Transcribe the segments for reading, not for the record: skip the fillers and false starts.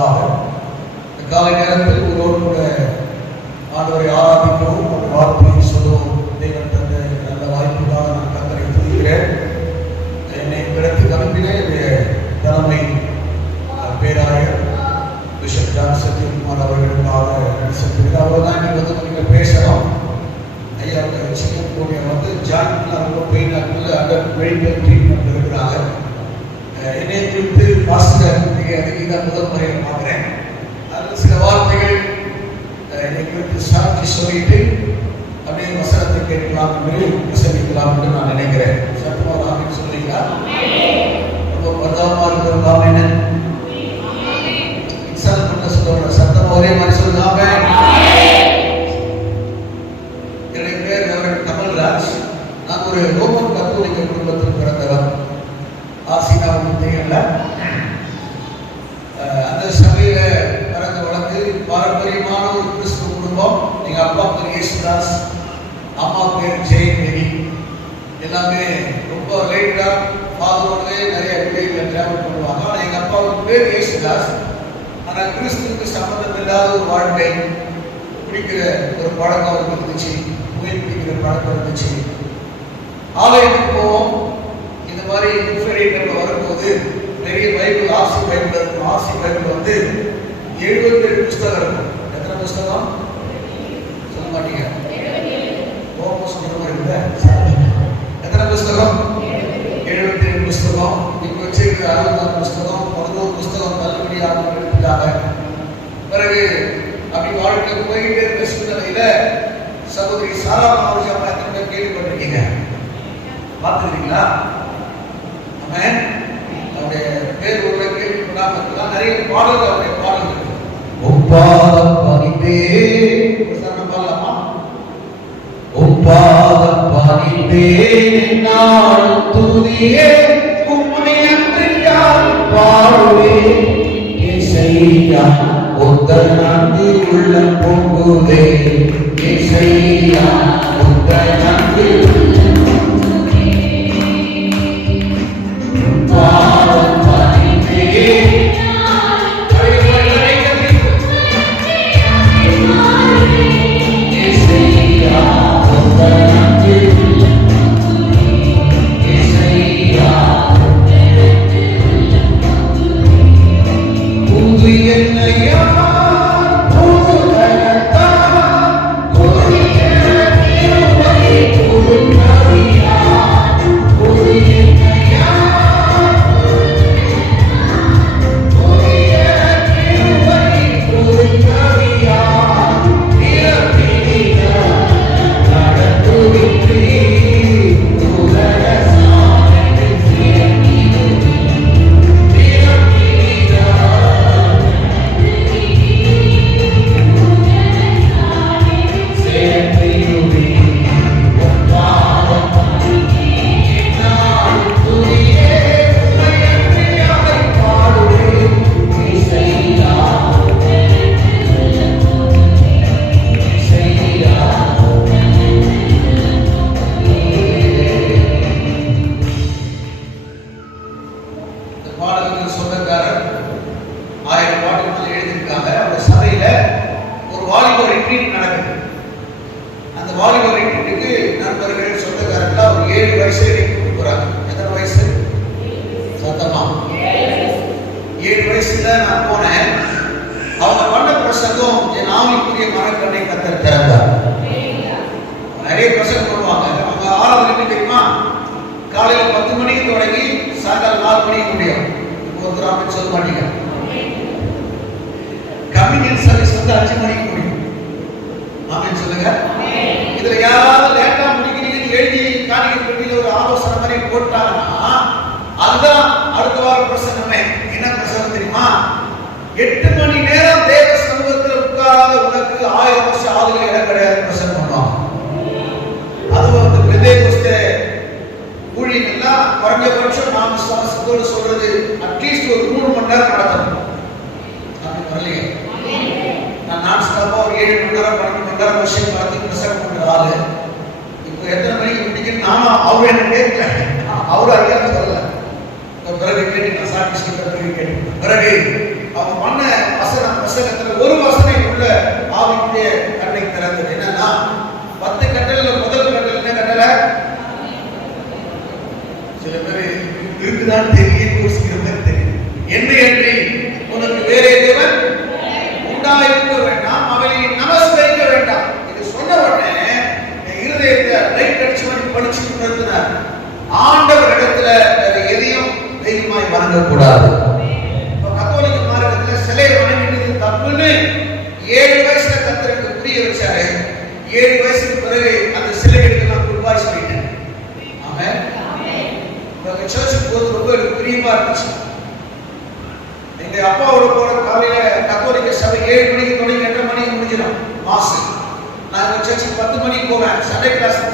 முன்னதாக இந்த காலை நேரத்தில் உங்களோடு கூட ஆண்டவரை ஆராதிக்கவும் ஒரு வார்த்தையை சொல்லவும் தேவன் தந்த நல்ல வாய்ப்புக்காக நான் கர்த்தரை துதிக்கிறேன். என்னை இடத்துக்கு அனுப்பின என்னுடைய தலைமை பேராயர் பிஷப் ஜான் சத்யகுமார் அவர்களுக்காக செலுத்துகிறேன். அவர் தான் இன்னைக்கு வந்து நீங்கள் பேசலாம். ஐயா சிங்கப்பூரில் வந்து ஜாயின்ட்லாம் ரொம்ப பெயினாக அண்டர் மெடிக்கல் ட்ரீட்மெண்ட் இருக்கிறாங்க. என்னை குறித்து பாஸ்டர் எனக்கு தான் முதல் முறையில் பார்க்குறேன். அதில் சில வார்த்தைகள் என்னை குறித்து சாட்சி சொல்லிட்டு அப்படியே வசனத்தை கேட்கலாம் என்று பிரசங்கிக்கலாம் என்று நான் நினைக்கிறேன். சத்தமாக ஆமின்னு சொல்லிங்களா? ரொம்ப பதமாக இருக்கிறவங்க என்ன இன்சால் பண்ண சொல்லுவாங்க. சத்தமாக ஒரே மாதிரி சொல்லுங்க. நான் ஒரு ரோமன் கத்தோலிக்க குடும்பத்தில் பிறந்தவர். ஆசினாவில் அந்த சபையில பிறந்து வளர்ந்து பாரம்பரியமான ஒரு கிறிஸ்துவ குடும்பம். எங்க அப்பா பேர் இயேசுதாஸ், அம்மா பேர் ஜெயமேரி. எல்லாமே ரொம்ப லைட்டா ஃபாதரோடவே நிறைய விடைகளை டிராவல் பண்ணுவாங்க. ஆனால் எங்க அப்பாவுக்கு பேர் இயேசுதாஸ். ஆனால் கிறிஸ்துவுக்கு சம்பந்தம் இல்லாத ஒரு வாழ்க்கை, குடிக்கிற ஒரு பழக்கம் அவருக்கு இருந்துச்சு, புயல் பிடிக்கிற பழக்கம் இருந்துச்சு. ஆலயத்துக்கு போவோம். இந்த மாதிரி நம்ம வரும்போது பெரிய பைபிள் ஆசி பைபிள் இருக்கும். ஆசி பைபிள் வந்து 77 புஸ்தகம் இருக்கும். எத்தனை புஸ்தகம் சொல்ல மாட்டீங்க? எத்தனை புஸ்தகம்? 77 புஸ்தகம். இப்ப வச்சிருக்கிற 64 புஸ்தகம், 11 புஸ்தகம் தள்ளுபடி ஆகும் எடுத்துட்டாங்க. பிறகு அப்படி வாழ்க்கை போயிட்டே இருந்த சூழ்நிலையில சகோதரி சாரா மாவட்டம் எத்தனை கேள்விப்பட்டிருக்கீங்க? பார்த்துருக்கீங்களா? அவருடைய பேர் உள்ள கேள்விப்படாம இருக்கலாம். நிறைய பாடல்கள் அவருடைய பாடல்கள் இருக்கு. ஒப்பாதம் பணிந்தே பாடலாமா? ஒப்பாதம் பணிந்தே நாளும் துதியே உம்மை அன்று யார் பாடுவே இசையா உந்தன் நன்றி உள்ள பொங்குதே இசையா உந்தன் நன்றி பிறகு அவன் பண்ண வசனத்துல ஒரு வசனம் உள்ள ஆவிக்குரிய கண்ணை திறந்தது. என்னன்னா 10 கட்டளைல முதல் கட்டளை என்ன கட்டளை? சில பேர் இருக்குதான் தெரியும், யோசிக்கிற மாதிரி தெரியும். என்று உனக்கு வேறே தேவன் உண்டாயிருக்க வேண்டாம், அவனை நமஸ்கரிக்க வேண்டாம். இது சொன்ன உடனே என் இருதயத்தை லைட் அடிச்சு மாதிரி படிச்சு நிறுத்தினார். ஆண்டவர் இடத்துல வேற எதையும் தெய்வமாய் வணங்கக்கூடாது. கத்தோலிக்க மார்க்கத்துல சிலை வணங்கினது தப்புன்னு 7 வயசுல கத்தருக்கு புரிய வச்சாரு. 7 வயசுக்கு பிறகு அந்த சிலைகளுக்கு நான் குர்பாய் சொல்லிட்டேன். ஆமென். சர்ச்சுக்கு போது ரொம்ப எனக்கு பிரியமா இருந்துச்சு. எங்க அப்பாவோட போற காலையில கத்தோலிக்க சபை 7 மணிக்கு தொடங்கி 8 மணிக்கு முடிஞ்சிடும் மாசம். நான் சர்ச்சுக்கு 10 மணிக்கு போவேன். சண்டே கிளாஸ்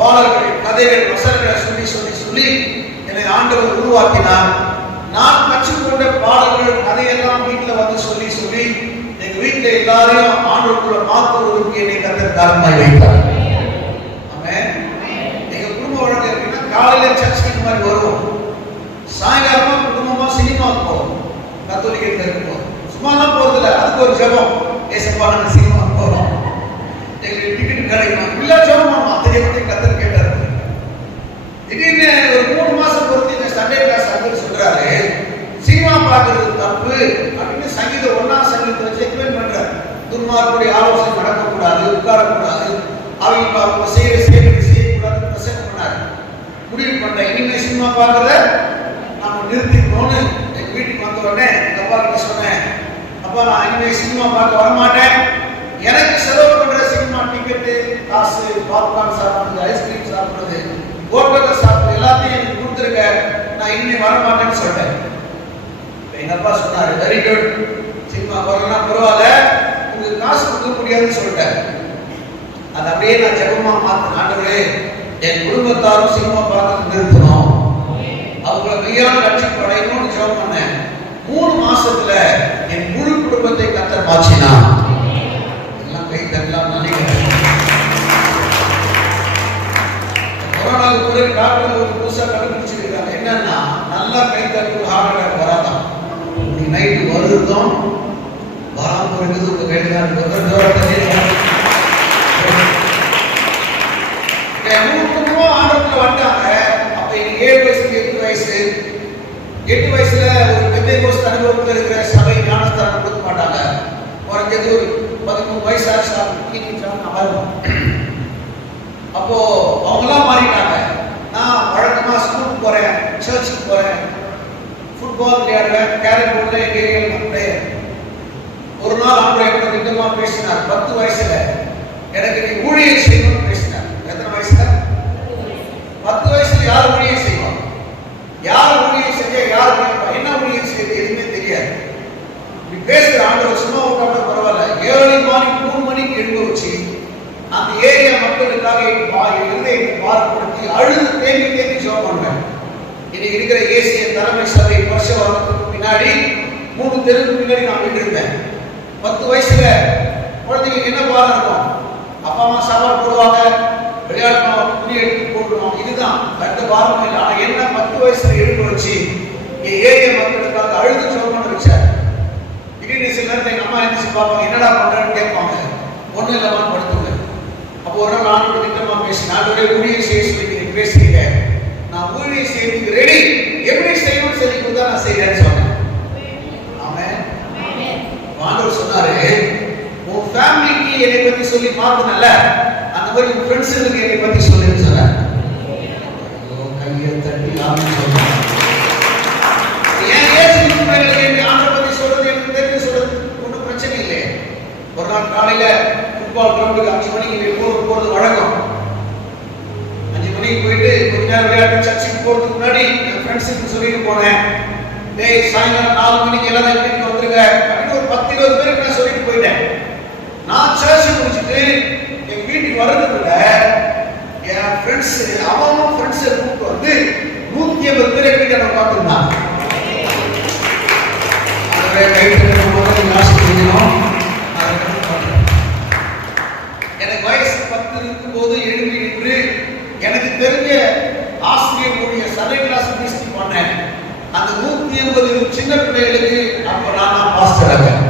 பாடல்கள், கதைகள், வசனங்களை சொல்லி என்னை ஆண்டவர் உருவாக்கினார். நான் கற்றுக்கொண்ட பாடல்கள், கதையெல்லாம் வீட்டுல வந்து சொல்லி எங்க வீட்டுல எல்லாரையும் ஆண்டவருக்குள்ள மாற்றுவதற்கு என்னை கத்தர் காரணமாய் வைத்தார். ஆமென். எங்க குடும்ப வழக்கம் இருக்குன்னா காலையில சர்ச்சுக்கு மாதிரி வருவோம், சாயங்காலமா குடும்பமா சினிமாவுக்கு போவோம். கத்தோலிக்க இருக்கும் சும்மா தான் போறதில்ல, அதுக்கு ஒரு ஜெபம். ஏசப்பா நாங்க சினிமாவுக்கு போறோம், எங்களுக்கு டிக்கெட் கிடைக்கணும், இல்ல ஜெபம் அத்தனை பற்றி கத்தர் கேட்டார். திடீர்னு ஒரு 3 மாசம் பொறுத்து இந்த சண்டே கிளாஸ் வந்து சொல்றாரு, சினிமா பார்க்கறது தப்பு அப்படின்னு சங்கீத 1ஆம் சங்கீதத்தை வச்சு எக்ஸ்பிளைன் பண்றாரு. துன்மார்க்குடைய ஆலோசனை நடக்கக்கூடாது, உட்காரக்கூடாது, அவங்க செய்யக்கூடாதுன்னு பிரசங்கம் பண்ணாரு. முடிவு பண்றேன், இனிமே சினிமா பார்க்கறத நாம நிறுத்திக்கணும்னு எங்க வீட்டுக்கு வந்த உடனே எங்க அப்பா கிட்ட சொன்னேன். அப்பா நான் இனிமே சினிமா பார்க்க வரமாட்டேன், எனக்கு செலவு பண்ற சினிமா டிக்கெட்டு, காசு, பாப்கார்ன் சாப்பிடுறது, ஐஸ்கிரீம் சாப்பிடுறது, ஹோட்டல்ல சாப்பிடுறது எல்லாத்தையும் எனக்கு கொடுத்துருங்க, நான் இனிமே வரமாட்டேன்னு சொல்லிட்டேன். எங்க அப்பா சொன்னாரு, வெரி குட், சினிமா வரலாம் பரவாயில்ல, உங்களுக்கு காசு கொடுக்க முடியாதுன்னு சொல்லிட்டேன். அது அப்படியே நான் ஜெபமா மாத்தின. ஆண்டவரே என் குடும்பத்தாரும் சினிமா பார்க்கறது நிறுத்தணும், அவங்கள மெய்யான ரட்சிப்பு அடையணும்னு ஜெபம் பண்ணேன். 3 மாசத்துல என் முழு குடும்பத்தை கத்தர் மாற்றினார். எல்லாம் கை தட்டலாம் நினைக்கிறேன். கொரோனாவுக்கு பிறகு டாக்டர் ஒரு புதுசா கண்டுபிடிச்சிருக்காங்க. என்னன்னா நல்லா கை தட்டு ஹார்ட் அட்டாக் வராதான். நீ நைட்டு வருதும் வராம இருக்குது உங்க கைது தான் ஆண்டவத்துல வந்தாங்க. அப்ப இன்னைக்கு 7 வயசுக்கு 8 வயசு 8 வயசுல ஒரு பெந்தேகோஸ்து அனுபவத்தில் இருக்கிற சபை ஞானஸ்தானம் கொடுக்க மாட்டாங்க. குறைஞ்சது ஒரு 13 வயசு ஆச்சு. அப்போ அவங்களாம் மாறிட்டாங்க. நான் வழக்கமா ஸ்கூலுக்கு போறேன், சர்ச்சுக்கு போறேன், ஃபுட்பால் விளையாடுவேன், கேரம் போர்டுல எங்க ஏரியாவில் பிளேயர். ஒரு நாள் ஆண்டவர் திட்டமா பேசினார். 10 வயசுல எனக்கு நீ ஊழியம் செய்யணும்னு பேசினார். எத்தனை வயசுல? 10 வயசுல யார் ஊழியம் செய்வாங்க? யார் ஊழியம் செஞ்சா யார் என்ன ஊழியம் செய்யுது எதுவுமே தெரியாது. இப்படி பேசுற ஆண்டவர் சும்மா உட்காந்து பரவாயில்ல, 7 மார்னிங் 3 மணிக்கு எழுத வச்சு அந்த ஏரியா மக்களுக்காக பார்ப்படுத்தி அழுது தேங்கி ஜெபம் பண்ணுவேன். இன்னைக்கு இருக்கிற ஏசிய தலைமை சபை வருஷ வரத்துக்கு பின்னாடி 3 தெருக்கு பின்னாடி நான் விட்டுருந்தேன். 10 வயசுல குழந்தைங்களுக்கு என்ன பாரம் இருக்கும்? அப்பா அம்மா சாப்பாடு போடுவாங்க, விளையாடணும், துணி எடுத்து போட்டுருவோம், இதுதான் எந்த பாரமும் இல்லை. ஆனா என்ன 10 வயசுல எழுத வச்சு என் ஏரியா மக்களுக்காக அழுது ஜெபம் பண்ண வச்சார். திடீர்னு சில நேரத்தை எங்க அம்மா என்ன பார்ப்பாங்க, என்னடா பண்றேன்னு கேட்பாங்க. ஒண்ணு இல்லாம படுத்துங்க. அப்போ ஒரு நாள் ஆண்டவர் திட்டமா பேசினேன். ஆண்டவரே ஊழியம் செய்ய சொல்லி நீங்க பேசுறீங்க, நான் ஊழியம் செய்யறதுக்கு ரெடி, எப்படி செய்யணும்னு சொல்லி கொடுத்தா நான் செய்யறேன்னு சொன்னேன். ஆமென். ஆண்டவர் சொன்னாரு, உன் ஃபேமிலிக்கு என்னை பத்தி சொல்லி பார்த்தனல்ல, அந்த மாதிரி உன் ஃப்ரெண்ட்ஸுக்கு என்னை பத்தி சொல்லுன்னு சொன்னார். கையை தட்டி ஆமென் சொல்லுங்க. ஏன் ஏசுக்கு பிள்ளைகளுக்கு ஆண்டவர் பத்தி சொல்றது எனக்கு தெரிஞ்சு சொல்றது ஒன்றும் பிரச்சனை இல்லை. ஒரு நாள் காலையில ஃபுட்பால் கிரவுண்டுக்கு 5 மணிக்கு போறது வழக்கம். 5 மணிக்கு போயிட்டு கொஞ்ச நேரம் விளையாட்டு சர்ச்சுக்கு போறதுக்கு முன்னாடி என் ஃப்ரெண்ட்ஸுக்கு சொல்லிட்டு போனேன், டேய் சாயங்காலம் 4 மணிக்கு எல்லாரும் வீட்டுக்கு வந்துருங்க அப்படின்னு ஒரு 10-20 பேருக்கு நான் சொல்லிட்டு போயிட்டேன். நான் சர்ச்சை முடிச்சுட்டு என் வீட்டுக்கு வர்றதுக்குள்ள என் ஃப்ரெண்ட்ஸ் அவனும் ஃப்ரெண்ட்ஸை கூப்பிட்டு வந்து 150 பேரை வீட்டை உட்காந்துருந்தாங்க. அதை கைட்டு முதல்ல ஆசை செஞ்சோம். எனக்கு வயசு 10 இருக்கும்போது எழுதி நின்று எனக்கு தெரிஞ்ச ஆசிரியர்களுடைய சண்டே கிளாஸ் மினிஸ்ட்ரி பண்ணேன். அந்த 150 சின்ன பிள்ளைகளுக்கு அப்ப நான் பாஸ்டர் ஆகிறேன்.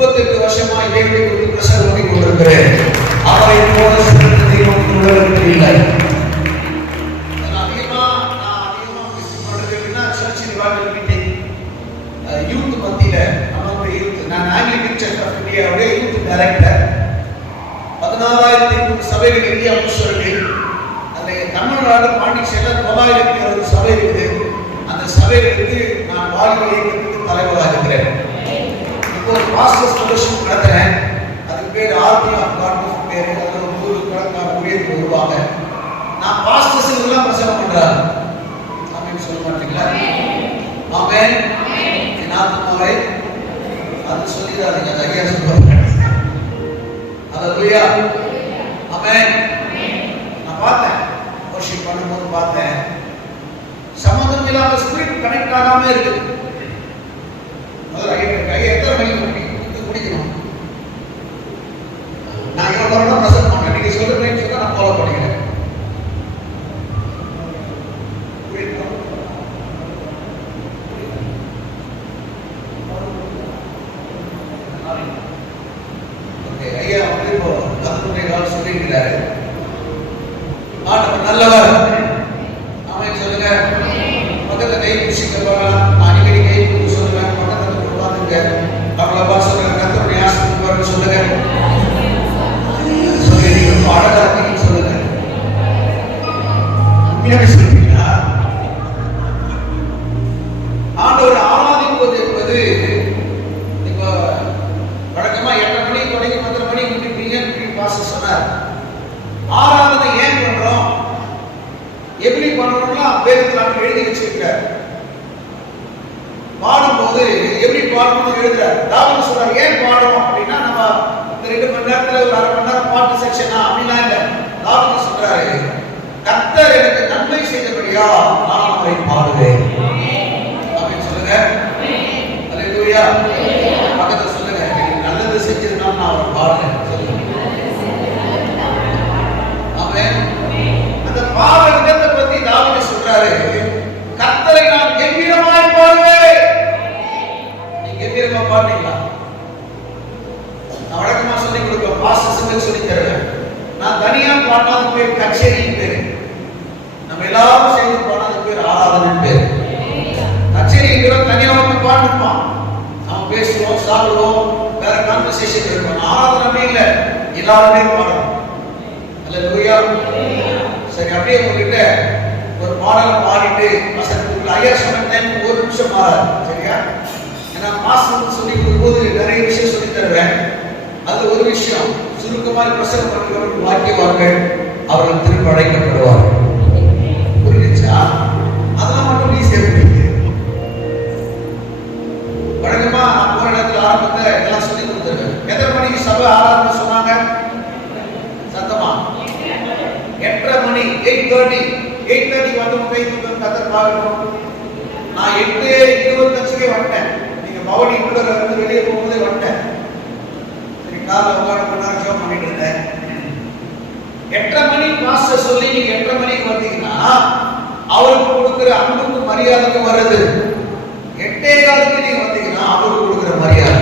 38 வருஷமா இறைவனை குறித்து பிரசங்கம் பண்ணி கொண்டிருக்கிறேன். அவரை போல சிறந்த தெய்வம் உலகத்தில் இல்லை. நான் அதிகமா விசிட் பண்றது எப்படின்னா சர்ச் ரிவைவல் மீட்டிங், யூத் மத்தியில நம்மளுடைய யூத். நான் ஆங்கிலிக்கன் சர்ச் ஆஃப் இந்தியாவுடைய யூத் டைரக்டர். 14,000 சபைகள் இந்தியா முழுவதும். அதில் தமிழ்நாடு பாண்டிச்சேரியில் 960 சபை இருக்குது. அந்த சபைகளுக்கு நான் வாலிப இயக்கத்துக்கு தலைவராக இருக்கிறேன். இப்போ ஒரு பாஸ்டர்ஸ் ஃபெலோஷிப் நடத்துறேன். அதுக்கு பேர் ஆர்மி ஆஃப் காட் ஆஃப் பேர். அதில் ஒரு 100 கணக்கான ஊழியர்கள் வருவாங்க. நான் பாஸ்டர்ஸுக்கு எல்லாம் பிரசங்கம் பண்றேன். ஆமென் சொல்ல மாட்டீங்களா? ஆமென். என் ஆத்மாவை அது சொல்லிடாதீங்க. ஐயா சொல்லுவாங்க. ஹalleluya. ஆமென். நான் பார்த்தேன், வர்ஷிப் பண்ணும்போது பார்த்தேன், சம்பந்தம் இல்லாத ஸ்பிரிட் கனெக்ட் ஆகாம இருக்குது. முதல்ல ஐயா எத்தனை மணிக்கு குடிக்கணும்? நான் எவ்வளோ பிரசன்ட் பண்ணேன். நீங்க சொல்லுறேன்னு சொன்னா நான் ஃபாலோ பண்ணிக்கிறேன். ஐயா வந்து இப்போ 10 நாள் சொல்லியிருக்கிறாரு. ஆண்டவர் நல்லவர். ஆமென் சொல்லுங்க. பக்கத்துல கை பிடிச்சிக்க போகலாம். அடிக்கடி கை பிடிச்சி சொல்லுங்க. பக்கத்துல உட்காந்துங்க. அவங்கள பார்த்து சொல்லுங்க, கர்த்தருடைய ஆசீர்வாதம் சொல்லுங்க. சொல்லி நீங்க பாடகாரத்தையும் சொல்லுங்க. உண்மையாவே சொல்லுவீங்களா? ஆண்டவர் ஆராதிப்பது என்பது இப்போ வழக்கமா 8 மணிக்கு தொடங்கி 10 மணிக்கு முடிப்பீங்க பாஸ்டர் சொன்னார். ஆராதனை ஏன் பண்றோம், எப்படி பண்றோம்னா வேதத்துல எழுதி வச்சிருக்கார். பாடும்போது எப்படி பாடணும்னு எழுதுறார். தாவீது சொல்றார், ஏன் பாடுறோம் அப்படின்னா நம்ம இந்த 2 மணி நேரத்துல ஒரு 1/2 மணி நேரம் பாட்டு செக்ஷனா அப்படிலாம் இல்ல. தாவீது சொல்றாரு, கர்த்தர் எனக்கு நன்மை செய்தபடியா நான் அவரை பாடுவேன். அப்படின்னு சொல்லுங்க. அல்லேலூயா. பக்கத்துல சொல்லுங்க, நல்லது செஞ்சதுனால நான் அவரை பாடுறேன். அந்த பாவ விதத்தை பத்தி தாவீது சொல்றாரு, கர்த்தரை நான் கம்பீரமாய் பாடுவேன். நீங்க கம்பீரமா பாடுறீங்களா? நான் வழக்கமா சொல்லி கொடுப்பேன், பாஸ்டர்ஸ் சொல்லி தருவேன். நான் தனியா பாடாத பேர் கச்சேரியின் பேரு. நம்ம எல்லாரும் சேர்ந்து பாடாத பேர் ஆராதனை பேர். கச்சேரிங்கிற தனியா வந்து பாடுப்பான். நம்ம பேசுவோம், சாப்பிடுவோம், வேற கான்வர்சேஷன் இருக்கும். ஆராதனை இல்ல, எல்லாருமே பாடணும். அல்லேலூயா. சரி, அப்படியே உங்ககிட்ட ஒரு பாடலை பாடிட்டு வசனத்துக்குள்ள ஐயா சொன்ன டைம் 1 நிமிஷம் மாறாது. சரியா? ஏன்னா மாசம் சொல்லி கொடுக்கும்போது நிறைய விஷயம் சொல்லி தருவேன். அது ஒரு விஷயம் சுருக்கமாக பிரசங்கம் பண்ணுறவர்கள் வாக்கியவார்கள், அவர்கள் திரும்ப அழைக்கப்படுவார்கள். புரிஞ்சுச்சா? அதெல்லாம் மட்டும் நீ சேர்த்து வழக்கமா நான் போற இடத்துல ஆரம்பத்தை எல்லாம் சொல்லி கொடுத்துருவேன். எத்தனை மணிக்கு சபை ஆரம்பம் சொன்னாங்க? சத்தமா 8:30 மணி. 8:30 வந்து கை தூக்க கத்தர் பார்க்கணும். நான் 8:25 வந்துட்டேன். நீங்க பவனி உள்ள இருந்து வெளியே போகும்போதே வந்துட்டேன். சரி, காலைல உட்காந்து கொஞ்ச நேரம் ஜெபம் பண்ணிட்டு இருந்தேன். 8:30 மணி மாஸ்டர் சொல்லி நீங்க 8:30 மணிக்கு வந்தீங்கன்னா அவருக்கு கொடுக்குற அன்புக்கு மரியாதைக்கு வருது. 8:15 நீங்க வந்தீங்கன்னா அவருக்கு கொடுக்குற மரியாதை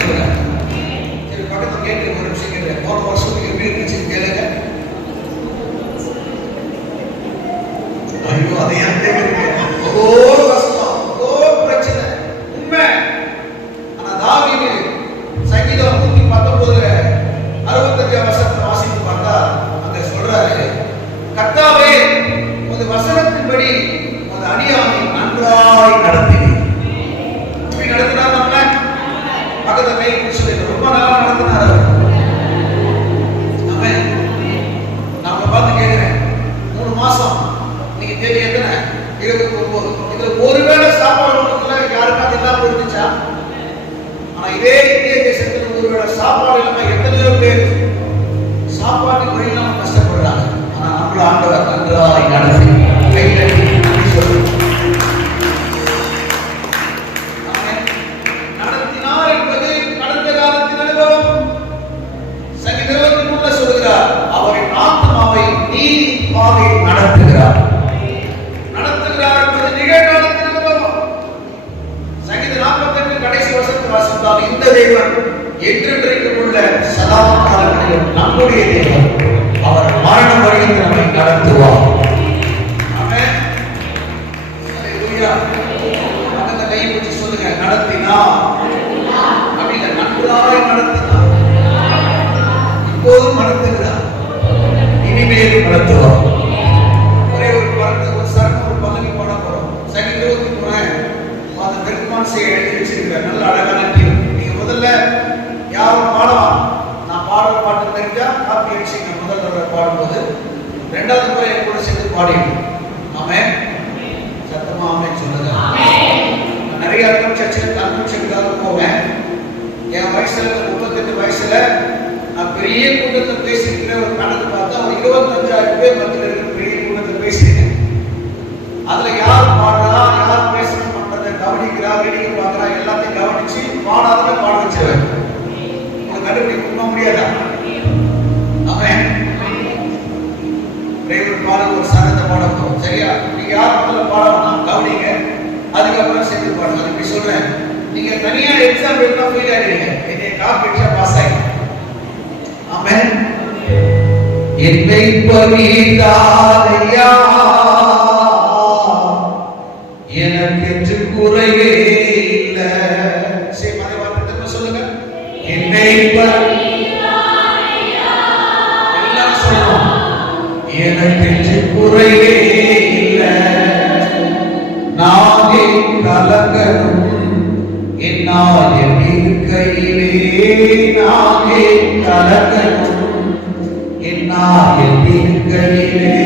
சொல்லுங்க. சரி, பக்கத்துல கேட்டு ஒரு நிமிஷம் கேட்டேன். போன வருஷத்துக்கு எப்படி இருந்துச்சு கேளுங்க. ஐயோ, அதை ஏன் கேட்குறீங்க? ஒவ்வொரு கஷ்டம், ஒவ்வொரு பிரச்சனை உண்மை. ஆனா தாவீது சங்கீதம் 119 65 வசனத்தை வாசித்து பார்த்தா அங்க சொல்றாரு, கர்த்தாவே உமது வசனத்தின்படி உமது அடியானை நன்றாய் நடத்தினீர். இப்படி நடத்தினார். நம்ம பக்கத்தை கை பிடிச்சு ரொம்ப நல்லா நடத்தினார். ஆமென். நான் பார்த்து கேட்கிறேன், 3 மாசம் நீங்க தேதி எத்தனை? 29. இதுல ஒருவேளை சாப்பாடு கொடுக்கல, யாருக்காவது இல்லாம இருந்துச்சா? ஆனா இதே இந்திய தேசத்துல ஒருவேளை சாப்பாடு இல்லாம எத்தனையோ பேர் சாப்பாட்டுக்கு வழி இல்லாம கஷ்டப்படுறாங்க. நடத்துவார். ஒரே ஒரு சரணம் ஒரு பல்லவி பாட போறோம். சரி 23 மாதம் பெருமான்சை எழுதி வச்சிருக்கிற நல்ல அழகான டியூன். நீங்க முதல்ல யாரும் பாடலாம். நான் பாடுற பாட்டு தெரிஞ்சா காப்பி அடிச்சுங்க. முதல் தடவை பாடும்போது ரெண்டாவது முறை என் கூட சேர்ந்து பாடிடும். ஆமென். சத்தமா ஆமென் சொல்லுங்க. நான் நிறைய கன்வென்ஷனுக்காக போவேன். என் வயசுல 38 வயசுல நான் பெரிய கூட்டத்தில் பேசியிருக்கிற ஒரு கணக்கு பார்த்தா ஒரு 25,000 பேர் மத்தியில் இருக்கிற பெரிய கூட்டத்தில் பேசியிருக்கேன். அதுல யார் பாடுறா, யார் பேசணும் பண்றதை கவனிக்கிறா, வேடிக்கை பார்க்கறா, எல்லாத்தையும் கவனிச்சு பாடாதவே பாட வச்சிருவேன். உங்களுக்கு கண்டுபிடிக்க முடியாதா? ஆமென். ஒரு பாடல் ஒரு சரணத்தை பாட போறோம். சரியா? நீங்க யார் முதல்ல பாடணும் கவனிங்க. அதுக்கப்புறம் சேர்த்து பாடுங்க. அது இப்படி சொல்றேன். நீங்க தனியா எக்ஸாம் எழுதினா ஃபெயில் ஆயிடுவீங்க. நீங்க காப்பி அடிச்சா பாஸ் ஆயிடுவீங்க. ஆமென். என்னை பணிதாரையா எனக்கு குறைவே இல்லை. சரி மதவார்த்தை சொல்லுங்க. என்னை பணிதாரையா எல்லாம் சொல்லணும். எனக்கு குறைவே இல்லை. நானே கலங்கணும் என்னால் இருக்கையிலே. நானே கலங்கணும் என்னால் இருக்கையிலே.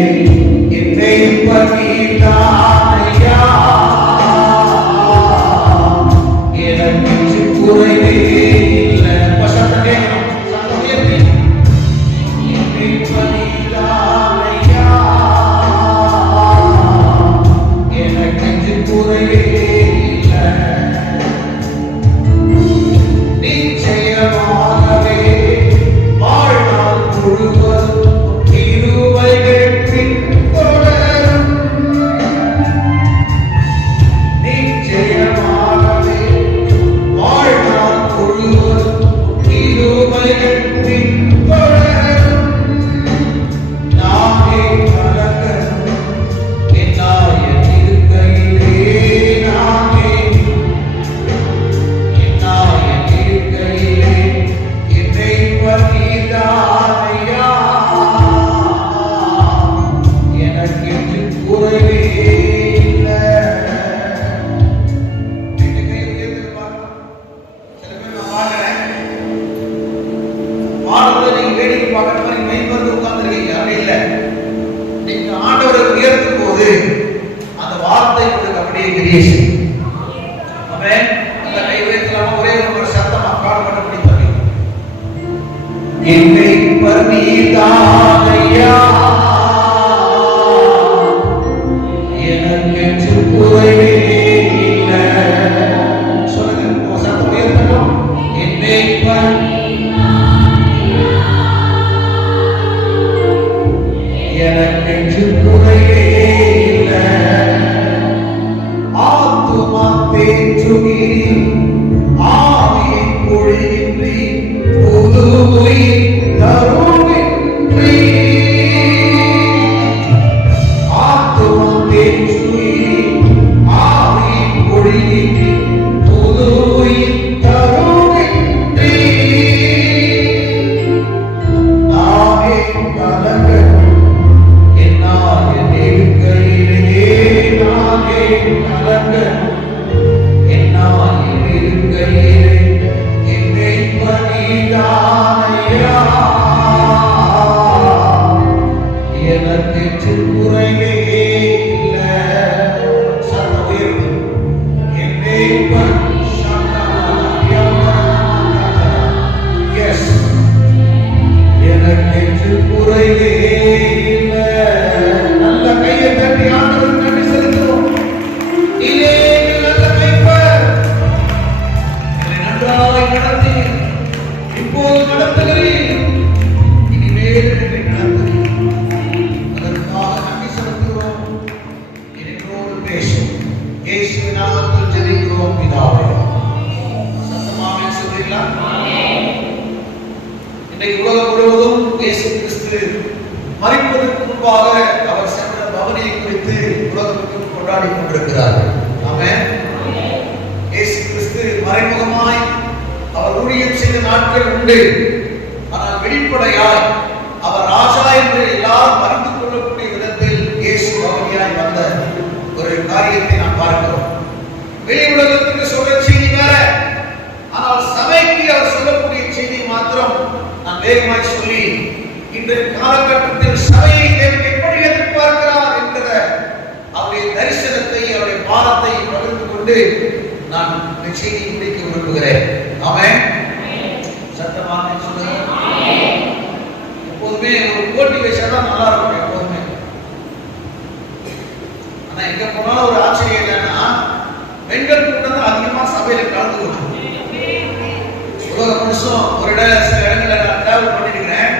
என்னை பணிதாரையா எனக்கு குறைவே இல்லை. பசங்க சந்தோஷத்தை என்னை பணிதாரையா எனக்கு குறைவே இல்லை. நிச்சயமாகவே வாழ்நாள் முழுவதும் கிருபைகள் பின்தொடரும். நிச்சயமாகவே வாழ்நாள் முழுவதும் கிருபைகள் பின்தொடரும். நானே கலங்கணும் என்னால் இருக்கையிலே. நானே என்னால் இருக்கையிலே. என்னை பணிதாரையா எனக்கு குறைவே இல்லை. சில பேர் நான் பார்க்கிறேன் பாடத்துல நீங்க வேடிக்கை பார்க்குற மாதிரி மெய்மறந்து உட்கார்ந்துருக்கீங்க. அப்படி இல்லை. நீங்க ஆண்டவரை உயர்த்தும் போது அந்த வார்த்தை உங்களுக்கு அப்படியே கிரியேஷன். ஆமென். அந்த கை உயர்த்தலாமா? ஒரே ஒரு சத்தமா பாடப்பட்ட முடித்தது. என்னை பணிதாரையா எனக்கு குறைவே இல்லை. சொல்லுங்க. உங்க சத்தம் உயர்த்தணும். என்னை எனக்கு குறைவே இல்லை. ஆத்துமா தேற்றுகிறி ஆவியை பொழியின்றி புது உயிர் தருகின்றி. ஆத்துமா தேற்றுகிறி ஆவியை பொழியின்றி புது உயிர் தருகின்றி. நானே கலங்கணும் என்னால் இருக்கையிலே. நானே கலங்கணும் என்னால் இருக்கையிலே. என்னை பணிதாரையா எனக்கு குறைவே இல்லை. சத்தம் உயர்த்தி என்னை எஸ் எனக்கு குறைவே இல்லை. நல்ல கையை தட்டி ஆண்டவருக்கு நன்றி செலுத்துவோம். நீரே நல்ல கைப்பர். என்னை நன்றாய் நடத்தி இப்போது நடத்துகிறீர். இனிமேல் என்னை நடத்துகிறீர். அதற்காக நன்றி செலுத்துகிறோம். என்னோடு பேசும். இயேசுவின் நாமத்தில் ஜெபிக்கிறோம் பிதாவே. சத்தமாக சொல்றீங்களா? இன்றைக்கு உலகம் முழுவதும் இயேசு கிறிஸ்து மரிப்பதற்கு முன்பாக அவர் சென்ற பவனியை குறித்து உலகத்துக்கு கொண்டாடி கொண்டிருக்கிறார்கள். ஆமென். இயேசு கிறிஸ்து மறைமுகமாய் அவர் ஊழியம் செய்த நாட்கள் உண்டு. ஆனால் வெளிப்படையாய் அவர் ராஜா என்று எல்லாரும் அறிந்து கொண்டு நான் இந்த செய்தியை முடிக்க விரும்புகிறேன். ஆமென். சத்தமாக சொல்லுங்க. எப்போதுமே ஒரு போட்டி வச்சா தான் நல்லா இருக்கும் எப்போதுமே. ஆனா எங்க போனாலும் ஒரு ஆச்சரியம் என்னன்னா பெண்கள் கூட்டம் தான் அதிகமா சபையில கலந்து கொள்ளும். உலக முழுசும் ஒரு சில இடங்களை நான் டிராவல் பண்ணிருக்கிறேன்.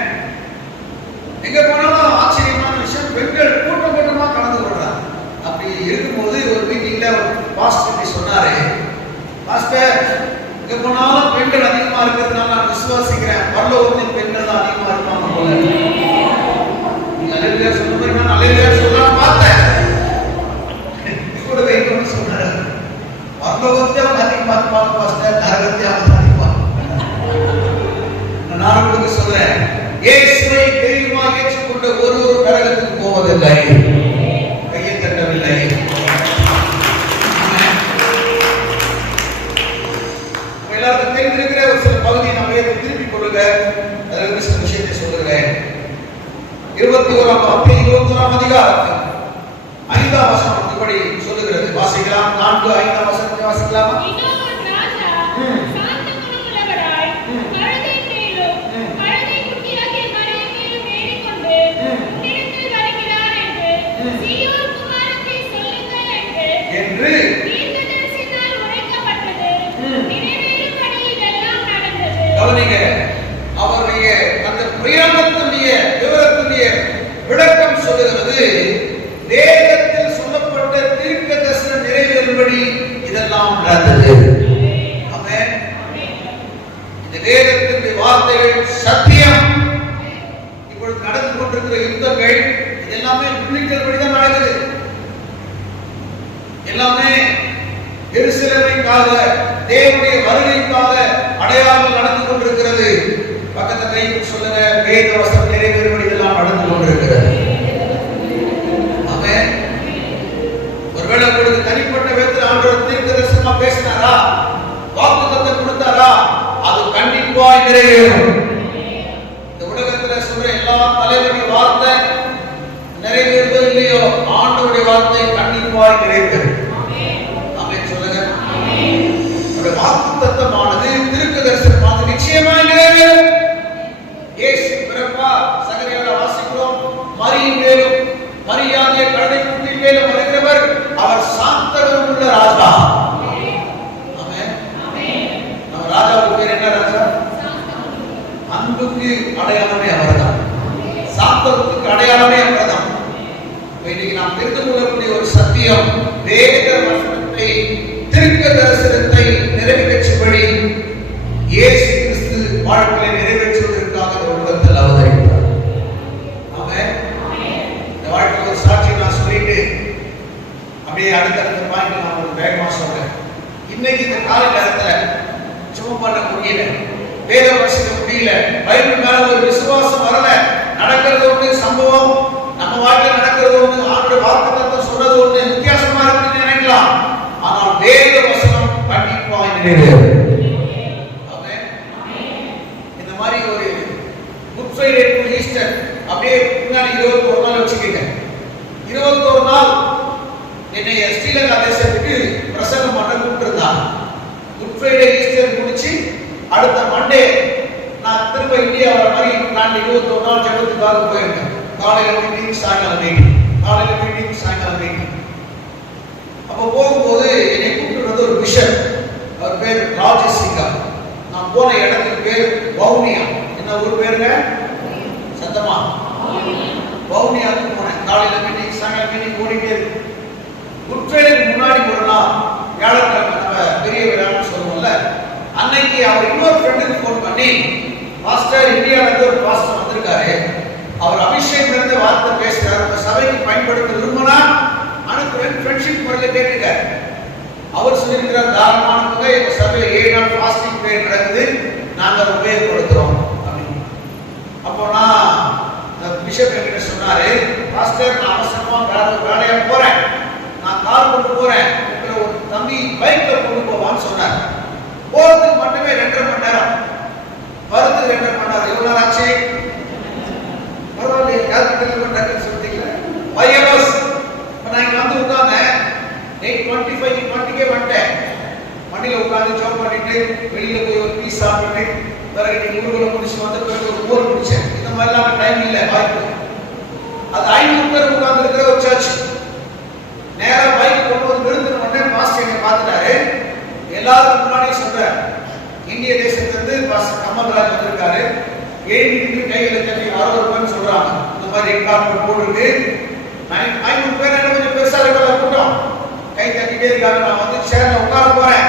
எங்க போனாலும் ஆச்சரியமான விஷயம், பெண்கள் கூட்டம் கூட்டமா கலந்து கொள்றாங்க. அப்படி இருக்கும்போது ஒரு மீட்டிங்ல பாஸ்டர் சொன்னாரு, பாஸ்டர் எங்க போனாலும் பெண்கள் அதிகமா இருக்கிறதுனால நான் விசுவாசிக்கிறேன் பரலோகத்தில் பெண்கள் தான் அதிகமா இருப்பாங்க போல. நீங்க அல்லேலூயா சொல்லுங்க. நான் அல்லேலூயா சொல்லலாம் பார்த்தேன். கூடவே இன்னொன்னு சொன்னாரு, பரலோகத்தை அவங்க அதிகமா இருப்பாங்க பாஸ்டர், நரகத்தை அவங்க அதிகமா. நான் உங்களுக்கு சொல்றேன், இயேசுவை தெய்வமாக ஏற்றுக்கொண்ட ஒரு நரகத்துக்கு போவதில்லை, கையை தட்டவில்லை. எல்லாருக்கும் தெரிந்திருக்கிற ஒரு சில பகுதியை நம்ம திருப்பிக் கொள்ளுங்க. அதில் சில விஷயத்தை சொல்லுகிறேன். 21ஆம் அதிகாரத்தில் 5ஆம் வசனம் இப்படி சொல்லுகிறது. வாசிக்கலாம். 4-5 வசனத்தை வாசிக்கலாமா? அவருடைய அந்த பிரயாணத்தினுடைய விவரத்தினுடைய விளக்கம் சொல்லுகிறது, வேதத்தில் சொல்லப்பட்ட தீர்க்க தரிசனம் நிறைவேறும்படி இதெல்லாம் நடந்தது. ஆமென். இந்த வேதத்தினுடைய வார்த்தைகள் சத்தியம். இப்பொழுது நடந்து கொண்டிருக்கிற யுத்தங்கள் இதெல்லாமே பிள்ளைகள் படிதான் நடக்குது. எல்லாமே எருசலேமுக்காக, தேவனுடைய வருகைக்காக அடையாளம் நடந்து கொண்டிருக்கிறது. பக்கத்துல கை சொல்லுங்க, வேத வசனம் நிறைவேறும்படி இதெல்லாம் நடந்து கொண்டிருக்கிறது. ஆமென். ஒருவேளை உங்களுக்கு தனிப்பட்ட விதத்தில் ஆண்டவர் தீர்க்கதரிசனமா பேசினாரா, வாக்குத்தத்தம் கொடுத்தாரா, அது கண்டிப்பாய் நிறைவேறும். இந்த உலகத்துல சொல்ற எல்லா தலைவருடைய வார்த்தை நிறைவேறுதோ இல்லையோ, ஆண்டவருடைய வார்த்தை கண்டிப்பாய் நிறைவேறும். வாக்குத்தத்தமானது தீர்க்க தரிசனமானது நிச்சயமாய் நிறைவேறும். இயேசு பிறப்பா சகரியால வாசிக்கிறோம், மரியின் மேலும் மரியாதைய கழுதை குட்டின் மேலும் வருகிறவர் அவர் சாந்தகுணம் உள்ள ராஜா. ஆமென். நம்ம ராஜாவுக்கு பேர் என்ன ராஜா? அன்புக்கு அடையாளமே அவர்தான், சாந்தத்துக்கு அடையாளமே அவர்தான். இன்னைக்கு நாம் தெரிந்து கொள்ளக்கூடிய ஒரு சத்தியம், வேத வசனத்தை தீர்க்க தரிசனத்தை நிறைவேற்றும்படி இயேசு கிறிஸ்து வாழ்க்கையை நிறைவேற்றுவதற்காக உலகத்தில் அவதரித்தார். ஆமென். இந்த வாழ்க்கை ஒரு சாட்சி நான் சொல்லிட்டு அப்படியே அடுத்த பாயிண்ட் நான் ஒரு வேகமா சொல்றேன். இன்னைக்கு இந்த காலை நேரத்தில் சும்மா பண்ண முடியல, வேதம் வாசிக்க முடியல, பைபிள் மேல ஒரு விசுவாசம் வரல, நடக்கிறது ஒன்று சம்பவம், நம்ம வாழ்க்கையில் நடக்கிறது ஒன்று, ஆண்டோட வாக்குத்தத்தம் சொல்றது ஒன்று, வித்தியாசமா இருக்குன்னு நினைக்கலாம். ஆனால் வேத வசனம் கண்டிப்பாக நிறைவேறும். ஆமென். இந்த மாதிரி ஒரு குட் ஃப்ரைடே டு ஈஸ்டர் அப்படியே முன்னாடி 21 நாள் வச்சுக்கீங்க. 21 நாள் என்னை ஸ்ரீலங்கா தேசத்துக்கு பிரசங்கம் பண்ண கூப்பிட்டுருந்தாங்க. குட் ஃப்ரைடே ஈஸ்டர் முடிச்சு அடுத்த மண்டே நான் திரும்ப இந்தியா வர மாதிரி நான் 21 நாள் ஜெபத்துக்காக போயிருக்கேன். காலையில மீட்டிங், சாயங்காலம் மீட்டிங், காலையில மீட்டிங், சாயங்காலம் மீட்டிங். அப்போ போகும்போது என்னை கூப்பிட்டு ஒரு பிஷப், அவர் பேர் ராஜசிங்கா. நான் போன இடத்துக்கு பேர் வவுனியா. என்ன ஊர் பேருங்க? சத்தமா வவுனியாவுக்கு போனேன். காலையில மீட்டிங், சாயங்காலம் மீட்டிங் ஓடிட்டே இருக்கு. குட் ஃப்ரைடேக்கு முன்னாடி ஒரு நாள் வியாழக்கிழமை நம்ம பெரிய விழான்னு சொல்லுவோம்ல, அன்னைக்கு அவர் இன்னொரு ஃப்ரெண்டுக்கு ஃபோன் பண்ணி, பாஸ்டர் இந்தியாவில இருந்து ஒரு பாஸ்டர் வந்திருக்காரு, அவர் அபிஷேகம் இருந்து வார்த்தை பேசுறாரு, உங்க சபைக்கு பயன்படுத்த விரும்பினா அனுப்புறேன், ஃப்ரெண்ட்ஷிப் முறையில் கேட்டுக்காரு. அவர் சொல்லியிருக்கிறார், தாராளமாக எங்க சபையில் 7 நாள் ஃபாஸ்டிங் பிரேயர் நடக்குது, நாங்கள் உபயோகப்படுத்துறோம் அப்படின்னு. அப்போ நான் பிஷப் என்கிட்ட சொன்னாரு, பாஸ்டர் நான் அவசரமா வேலையா போறேன், நான் கார் கொண்டு போறேன், ஒரு தம்பி பைக்ல கொண்டு போவான்னு சொன்னார். போறதுக்கு மட்டுமே 2.5 மணி நேரம், வரதுக்கு 2.5 மணி நேரம். எவ்வளவு ஆச்சு? பரவாயில்ல, கால்குலேட்டர் பண்ணாங்கன்னு சொல்லிட்டீங்களா? 5 hours. நான் இங்க வந்து உட்கார்ந்தேன், 8:25 20க்கே வந்துட்டேன். உட்கார்ந்து ஜாப் பண்ணிட்டு வெளியில போய் ஒரு டீ சாப்பிட்டு பிறகு நீ ஊர்வலம் முடிச்சு வந்த பிறகு ஒரு போர் முடிச்சேன். இந்த மாதிரிலாம் டைம் இல்லை, வாய்ப்பு. அது 500 பேர் உட்கார்ந்து இருக்கிற ஒரு சர்ச். நேரா பைக் கொண்டு வந்து நிறுத்தின உடனே பாஸ்டர் என்னை பார்த்துட்டாரு. எல்லாருக்கும் முன்னாடியே சொல்றாரு, இந்திய தேசத்திலிருந்து பாஸ்டர் கமல்ராஜ் வந்திருக்காரு. எழுதிட்டு கைகளை தட்டி ஆரோக்கியம் சொல்றாங்க. இந்த மாதிரி ரெக்கார்ட் போட்டுருக்கு. 500 பேர் என்ன கொஞ்சம் பெருசா இருக்கிற கூட்டம் கை தட்டிட்டே இருக்காங்க. நான் வந்து சேர்ல உட்கார போறேன்.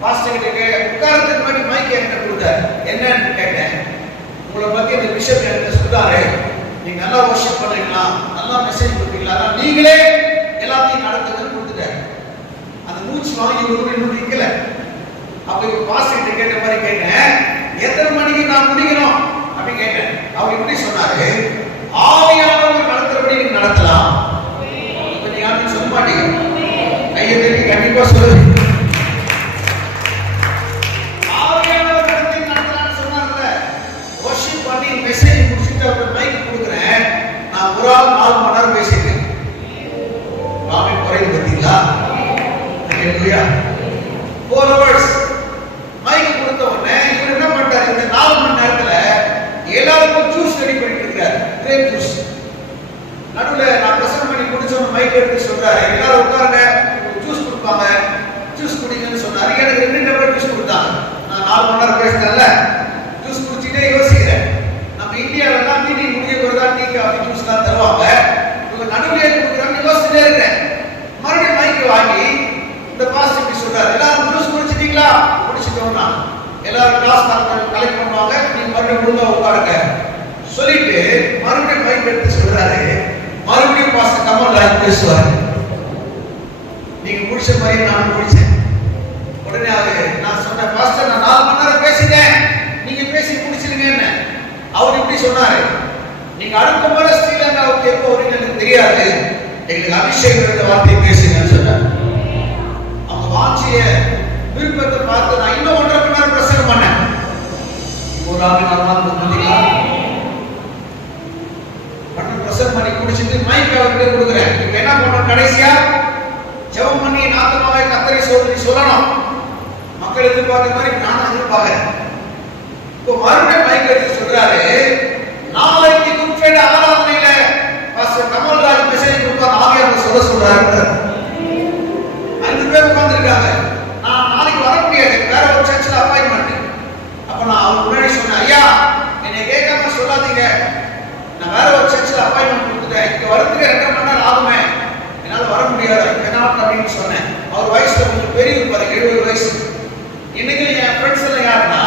பாஸ்டர் கிட்ட உட்காரத்துக்கு முன்னாடி மைக் என்கிட்ட கொடுத்தாரு. என்னன்னு கேட்டேன். உங்களை பத்தி அந்த பிஷப் என்கிட்ட சொல்றாரு, நீங்க நல்லா வர்ஷிப் பண்ணீங்களா, நல்லா மெசேஜ் கொடுப்பீங்களா, நீங்களே எல்லாத்தையும் நடத்துங்கன்னு கொடுத்துட்டாரு. அந்த மூச்சு வாங்கி இன்னும் நிக்கல. அப்ப பாஸ்டர் கிட்ட கேட்ட மாதிரி கேட்டேன், எத்தனை மணிக்கு நான் முடிக்கணும் அப்படின்னு கேட்டேன். அவர் எப்படி சொன்னாரு, ஆவியானவர் நடத்துறபடி நீங்க நடத்தலாம். இப்ப நீங்க யாரும் சொல்ல மாட்டீங்க, கையை தட்டி கண்டிப்பா சொல்லுங்க. ஆவியானவர் நடத்தி நடத்தலாம்னு சொன்னார்ல, வர்ஷிப் பண்ணி மெசேஜ் முடிச்சுட்டு அவர் மைக் கொடுக்குறேன். நான் ஒரு ஆள் 4 மணி நேரம் பேசிட்டேன். நாமே குறைந்து பார்த்தீங்களா? ஹalleluya. 4 hours மைக் கொடுத்த உடனே இவர் என்ன பண்ணிட்டாரு, இந்த 4 மணி நேரத்துல எல்லாருக்கும் ஜூஸ் ரெடி பண்ணிட்டு இருக்காரு, கிரேப் ஜூஸ். நடுவுல நான் பிரசங்கம் பண்ணி குடிச்சோம், மைக் எடுத்து சொல்றாரு, எல்லாரும் உட்காருங்க, ஜூஸ் கொடுப்பாங்க, ஜூஸ் குடிங்கன்னு சொன்னாரு. எனக்கு 2 டம்ளர் ஜூஸ் கொடுத்தாங்க. நான் 4 மணி நேரம் பேசினேன்ல, ஜூஸ் குடிச்சிட்டே யோசிக்கிறேன். நம்ம இந்தியாவில எல்லாம் மீட்டிங் முடிய போறதா டீ காஃபி ஜூஸ் எல்லாம் தருவாங்க. இவங்க நடுவுல கொடுக்குறாங்க, யோசிச்சுட்டே இருக்கேன். மறுபடியும் மைக் வாங்கி இந்த பாஸ்டர் இப்படி சொல்றாரு, எல்லாரும் ஜூஸ் குடிச்சிட்டீங்களா? குடிச்சிட்டோம்னா எல்லாரும் கிளாஸ் கலெக்ட் பண்ணுவாங்க, நீங்க மறுபடியும் ஒழுங்கா உட்காருங்க சொல்லிட்டு மறுபடியும் மைக் எடுத்து சொல்றாரு. மறுபடியும் பாஸ்டர் கமல்ராஜ் பேசுவாரு. நீங்க முடிச்ச மாதிரி நான் முடிச்சேன். உடனே நான் சொன்னேன், பாஸ்டர் நான் 4 மணி நேரம் பேசிட்டேன், நீங்க பேசி முடிச்சிருங்க. அவர் இப்படி சொன்னாரு, நீங்க அடுத்த முறை ஸ்ரீலங்காவுக்கு எப்போ வரீங்க எனக்கு தெரியாது, எங்களுக்கு அபிஷேகம் என்ற வார்த்தையை பேசுங்கன்னு சொன்னார். அவங்க வாஞ்சிய விருப்பத்தை பார்த்து நான் இன்னும் 1.5 மணி நேரம் பிரசங்கம் பண்ணேன். ஒரு ஆள் பிரசங்கம் பண்ணி குடிச்சிட்டு மைக் அவர்கிட்ட கொடுக்குறேன். இப்ப என்ன பண்ணணும், கடைசியா ஜெபம் பண்ணி நாத்தமாவே கர்த்தரை சொல்லணும். மக்கள் எதிர்பார்க்க மாதிரி நானும் எதிர்பார்க்கிறேன். இப்போ மறுபடியும் மைக் எடுத்து சொல்றாரு, நாளைக்கு குட்ஃப்ரைடே ஆராதனையில பாஸ்டர் கமல்ராஜ் மெசேஜ் கொடுப்பார், ஆவியானவர் சொல்றாரு. 5 பேர் உட்கார்ந்திருக்காங்க. நான் நாளைக்கு வர முடியாது, வேற ஒரு சர்ச்சில் அப்பாயின்மெண்ட். அப்ப நான் அவர் முன்னாடி சொன்னேன், ஐயா என்னை கேட்காம சொல்லாதீங்க, நான் வேற ஒரு சர்ச்சில் அப்பாயின்மெண்ட் கொடுத்துட்டேன், இங்க வரதுக்கு 2 மணி நேரம் ஆகுமே, என்னால வர முடியாது அப்படின்னு சொன்னேன். அவர் வயசுல கொஞ்சம் பெரியவர் பாரு, 70 வயசு. இன்னைக்கு என் ஃப்ரெண்ட்ஸ் எல்லாம் யாருன்னா,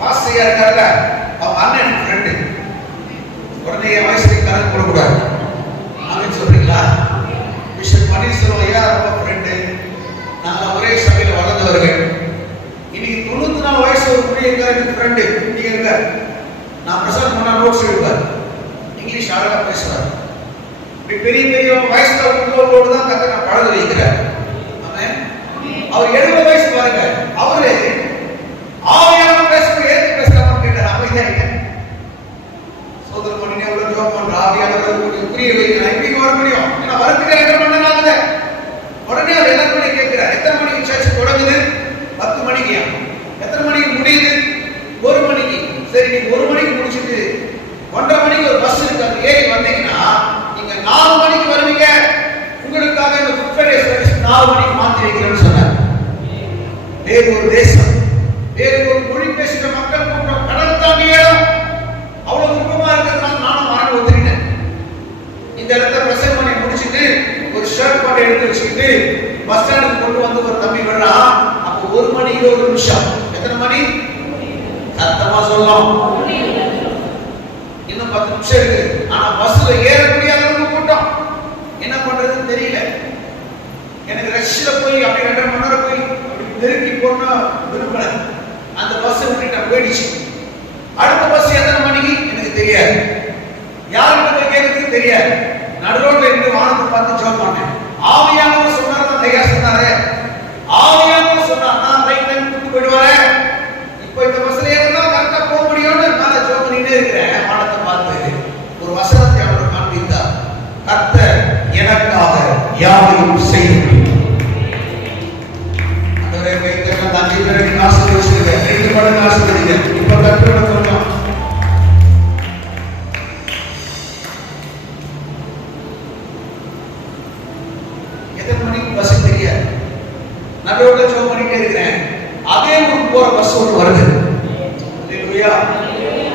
பாஸ்டர் இருக்காருல்ல, அவங்க அண்ணன் எனக்கு ஃப்ரெண்டு. உடனே என் வயசுக்கு கணக்கு போடக்கூடாது அப்படின்னு சொல்றீங்களா? பிஷப் பன்னீர்செல்வம் ஐயா ரொம்ப ஃப்ரெண்டு. நாங்கள் ஒரே சபையில் வளர்ந்தவர்கள். இன்னைக்கு 94 வயசு ஒரு புரியக்காரருக்கு ஃப்ரெண்டு இங்க இருக்கார். நான் பிரசங்கம் பண்ணா நோட்ஸ் எழுதுவார், இங்கிலீஷ் அழகா பேசுவார். இப்படி பெரிய பெரிய வயசுல உள்ளவர்களோடு தான் கத்த நான் பழக வைக்கிறார். அவர் 70 வயசு பாருங்க. அவரு ஆவியானவர் பேசுறது ஏத்து பேசலாம்னு கேட்டார். அமைதியா சோதனை பண்ணி எவ்வளவு ஜோம் பண்ற ஆவியானவர் புரிய வைக்கிறார். எப்படி வர முடியும்? ஏன்னா வரத்துக்கு 2 மணி நேரம் ஆகுது. உடனே அவர் என்ன பண்ணி கேட்கிறார், எத்தனை மணிக்கு சர்ச் தொடங்குது? 10 மணிக்கு. எத்தனை மணிக்கு முடியுது? 1 மணிக்கு. சரி, நீங்க 1 மணிக்கு முடிச்சுட்டு 1:30 மணிக்கு ஒரு பஸ் இருக்கு, அது ஏறி வந்தீங்கன்னா நீங்க 4 மணிக்கு வருவீங்க. உங்களுக்காக இந்த குட்ஃப்ரைடே சர்வீஸ் 4 மணிக்கு மாத்தி வைக்கிறேன்னு சொன்னார். வேறு ஒரு தேசம், வேறு ஒரு மொழி பேசுகிற மக்கள் கூட்டம், கடல் தாண்டி இடம், அவ்வளவு விருப்பமா இருக்கிறதுனால நானும் மறந்து வந்துட்டேன். இந்த இடத்துல பிரசங்கம் பண்ணி முடிச்சுட்டு ஒரு ஷர்ட் பாட்டை எடுத்து வச்சுக்கிட்டு பஸ் ஸ்டாண்டுக்கு கொண்டு வந்து ஒரு தம்பி விடுறான். அப்போ 1 மணி 20 நிமிஷம். எத்தனை மணி? சத்தமா சொல்லலாம். இன்னும் 10 நிமிஷம் இருக்கு. ஆனா பஸ்ல ஏற முடியாத கூட்டம். என்ன பண்றதுன்னு தெரியல. எனக்கு ரஷ்ல போய் அப்படி 2.5 மணி நேரம் போய் நெருக்கி போனா விரும்பல. அந்த பஸ் விட்டுட்டேன், போயிடுச்சு. அடுத்த பஸ் எத்தனை மணிக்கு எனக்கு தெரியாது, யாருக்கு கேட்கறதுக்கு தெரியாது. நடுரோட்ல இருந்து வானத்தை பார்த்து ஜெபம் பண்ணேன். ஆவியானவர் சொன்னார், ஐயா சொன்னாரு, ஆவியானவர் சொன்னார், நான் ரைட் டைம் கூட்டு போயிடுவாரு. இப்போ இந்த பஸ்ல ஏறினா கரெக்டா போக முடியும்னு நான் ஜெபம் பண்ணிட்டே இருக்கிறேன். வானத்தை பார்த்து ஒரு வசனத்தை அவர் காண்பித்தார், கர்த்தர் எனக்காக யாவையும் செய்ய முடியும். எத்தனை மணிக்கு பஸ் தெரியாது. நடுவில் ஜோம் பண்ணிட்டே இருக்கிறேன். அதே ஊருக்கு போற பஸ் ஒன்று வருது.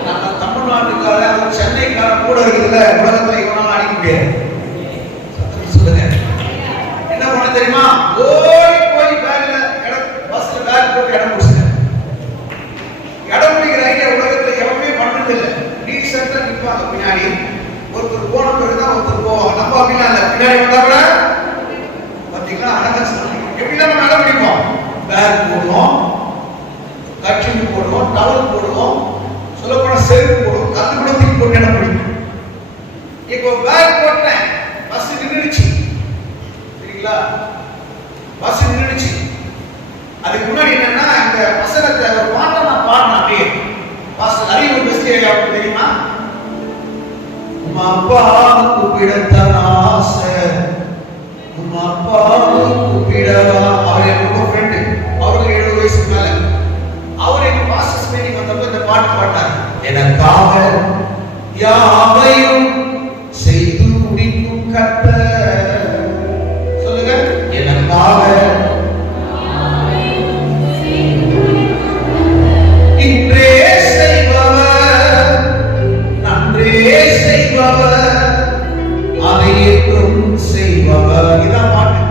நம்ம தமிழ்நாட்டுக்கார சென்னைக்கார கூட இருக்குதுல்ல, உலகத்துல இவனால அடிக்க முடியாது. சொல்லுங்க, என்ன பண்ண தெரியுமா? ஓடி போய் பேக்ல பஸ்ல பேக் போட்டு இடம் முடிச்சுட்டேன். இடம் பிடிக்கிற ஐடியா உலகத்துல எவனுமே பண்றது இல்லை. டீசெண்டா நிற்பாங்க பின்னாடி. ஒருத்தர் போன பிறகுதான் ஒருத்தர் போவாங்க. நம்ம அப்படின்னா இல்ல, பின்னாடி வந்தா கூட பாத்தீங்களா அழகா சொல்லுங்க. எப்படிதான் நம்ம இடம் பிடிப்போம்? பேக் போடுவோம், கட்சின்னு போடுவோம், டவல் போடுவோம், சொல்லப்போன செருப்பு போடுவோம், கல்லு கூட தூக்கி போட்டு இடம் பிடிக்கும். இப்போ பேக் போட்டேன், பஸ் நின்றுடுச்சு. சரிங்களா? பஸ் நின்றுடுச்சு. அதுக்கு முன்னாடி என்னன்னா இந்த வசனத்தை ஒரு பாட்டை நான் பாடினேன். அப்படியே பாஸ்டர் அறிவு கிறிஸ்டியா தெரியுமா? உமா அப்பா கூப்பிடத்தான் ஆசை, உமா அப்பா கூப்பிடவா. அவர் என்னோட ஃப்ரெண்டு, அவருக்கு 70 வயசுக்கு மேல. அவர் எங்க பாஸ்டர்ஸ் மீட்டிங் வந்தப்போ இந்த பாட்டு பாட்டார். எனக்காக யாவையும் செய்து முடிக்கும் கர்த்தர். சொல்லுங்க, எனக்காக இன்றே செய்பவர், நன்றே செய்பவர், அதை என்றும் செய்பவர். இதான் பாட்டு.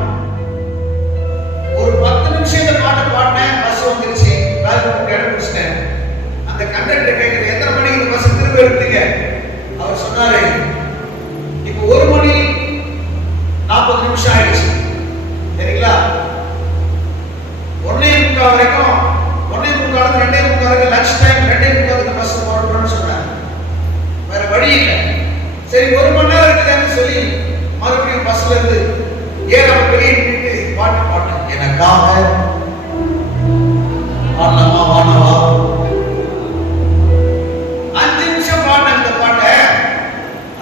ஒரு 10 நிமிஷம் இந்த பாட்டை பாடினேன். பஸ் வந்துருச்சு, இடம் முடிச்சிட்டேன். அந்த கண்டக்டர் கேட்குது, எத்தனை மணிக்கு பஸ் திரும்ப எடுத்தீங்க? அவர் சொன்னாரு, இப்போ 1 மணி 40 நிமிஷம் ஆயிடுச்சு. சரிங்களா? 1:45 வரைக்கும், 1:45 2:45 வரைக்கும் லஞ்ச் டைம், 2:45 பஸ் போறோம்னு சொன்னார். வேற வழி இல்லை. சரி, 1 மணி நேரம் இருக்குதுன்னு சொல்லி மறுபடியும் பஸ்ல இருந்து ஏறாம வெளியே நின்று பாட்டு பாட்டேன். எனக்காக பாடலாமா வானவா? 5 நிமிஷம் பாடின இந்த பாட்டை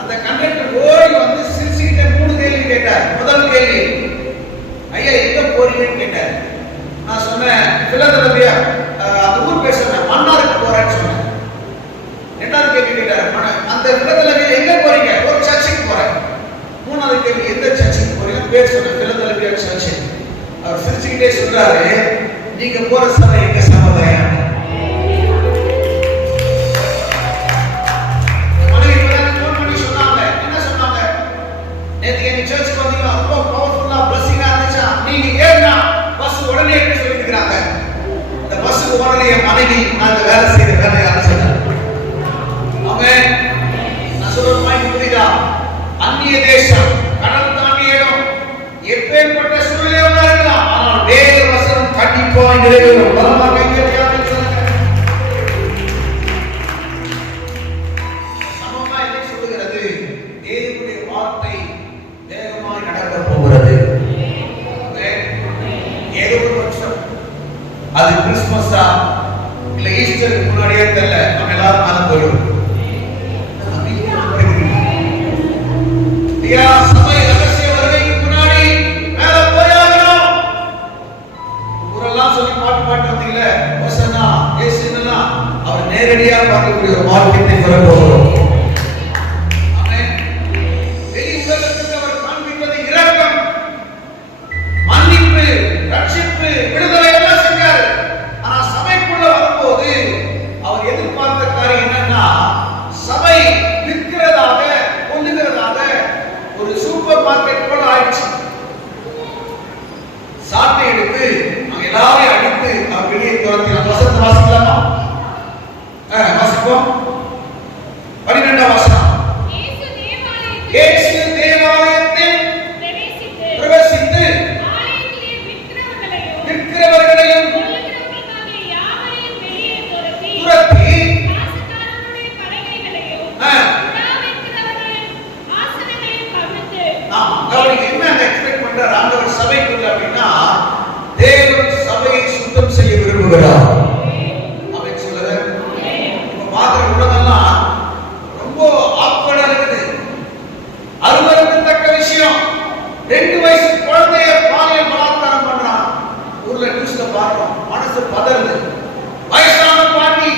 அந்த கண்டக்டர் ஓடி வந்து சிரிச்சுக்கிட்ட 3 கேள்வி கேட்டார். முதல் கேள்வி, ஐயா எங்க போறீங்கன்னு கேட்டார். நான் சொன்னேன், பிலதெல்பியா, அந்த ஊர் பேர் சொன்னேன், மன்னாருக்கு போறேன்னு சொன்னேன். 2வது கேள்வி கேட்டார், அந்த பிலதெல்பியா எங்க போறீங்க? ஒரு சர்ச்சுக்கு போறேன். 3வது கேள்வி, எந்த சர்ச்சுக்கு போறீங்க? பேர் சொன்னேன், பிலதெல்பியா சர்ச். அவர் சிரிச்சுக்கிட்டே சொல்றாரு, நீங்க போற சபை எங்க சமுதாயம்? மனைவி ஃபோன் பண்ணி சொன்னாங்க. என்ன சொன்னாங்க? நேத்து எங்க சர்ச்சுக்கு வந்தீங்க, ரொம்ப பவர்ஃபுல்லா பிளஸிங்கா இருந்துச்சா? நீங்க ஏறினா பஸ் உடனே எடுத்து சொல்லிருக்காங்க. இந்த பஸ்ஸுக்கு உடனே என் மனைவி அந்த வேலை செய்த வேலையை சொன்னாங்க. அவங்க நான் சொல்ற பாயிண்ட் புரியுதா? அந்நிய தேசம், கடல் தாண்டிய இடம், எப்பேற்பட்ட சூழ்நிலையா இருக்கலாம், ஆனால் வேத வசனம் கண்டிப்பா நிறைவேறும். பலமா கைத்தட்டியாக சொல்லுங்க. சமமா என்ன சொல்லுகிறது? தேவனுடைய வார்த்தை வேகமாய் நடக்க போகிறது. ஏதோ ஒரு வருஷம், அது கிறிஸ்துமஸா இல்ல ஈஸ்டருக்கு முன்னாடியே தெரியல, நம்ம எல்லாரும் மேல போயிடும். சபை ரகசிய வருகைக்கு முன்னாடி மேல போயாகணும். ஊரெல்லாம் சொல்லி பாட்டு பாட்டு வந்தீங்களே, ஹோசன்னா இயேசுன்னா, அவர் நேரடியா பார்க்கக்கூடிய ஒரு வாக்கியத்தை பெற போகிறோம். ஆமென். வெளி உலகத்துக்கு அவர் காண்பிப்பது இரக்கம், மன்னிப்பு, ரட்சிப்பு, விடுதலை எல்லாம் செஞ்சார். ஆனா சபைக்குள்ள வரும்போது அவர் எதிர்பார்த்த காரியம் என்னன்னா, சபை விற்கிறதாக, கொல்லுகிறதாக ஒரு சூப்பர் மார்க்கெட் போல ஆயிடுச்சு. சாட்டை எடுத்து அவங்க எல்லாரையும் அடித்து அவர் வெளியே துரத்தினார். வசனத்தை வாசிக்கலாமா? வாசிப்போம். 12ஆம் வசனம். இயேசு தேவாலயத்தில் பிரவேசித்து விற்கிறவர்களையும் துரத்தி ஆண்டவர் சபைக்குள்ள அப்படின்னா தேவன் சபையை சுத்தம் செய்ய விரும்புகிறார். அவன் சொல்லுற இப்ப பாக்குற உலகெல்லாம் ரொம்ப ஆக்வர்டா இருக்குது. அருவருக்கத்தக்க விஷயம், 2 வயசு குழந்தைய பாலியல் பலாத்காரம் பண்றான். ஊர்ல நியூஸ்ல பாக்குறோம், மனசு பதறுது. வயசான பாட்டி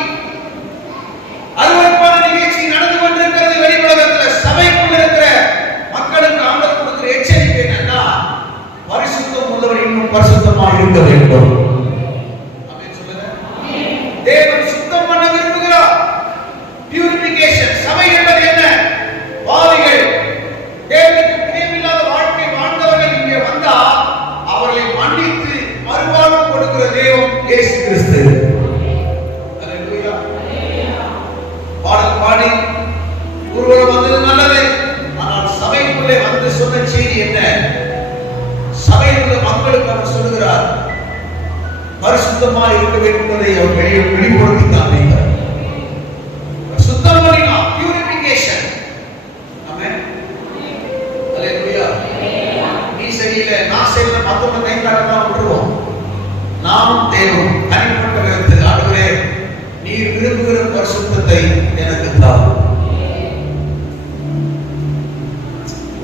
அருவருப்பான நிகழ்ச்சி நடந்து கொண்டிருக்கிறது வெளி உலகத்துல. சபைக்குள்ள இருக்கிற மக்களுக்கு ஆண்டவர் கொடுக்கிற எச்சரிக்கை என்னன்னா, கிறிஸ்து. அல்லேலூயா. பாடல் பாடி ஊர்வலம் வந்தது நல்லது. ஆனால் சபைக்குள்ளே வந்து சொன்ன செய்தி என்ன? சபையில் உள்ள மக்களுக்கு அவர் சொல்லுகிறார், பரிசுத்தமாக இருக்க வேண்டும் என்பதை அவர் வெளிப்படுத்தித்தான் வைத்தார். சுத்தம் பண்ணினா பியூரிபிகேஷன். ஆமென். அல்லேலூயா. நீ சரியில்லை, நான் சரியில்லை, மத்தவங்க கை காட்டலாம் விட்டுருவோம். நாமும் தேவன் தனிப்பட்ட விதத்தில் ஆண்டவரே நீர் விரும்புகிற பரிசுத்தத்தை எனக்கு தாரும்.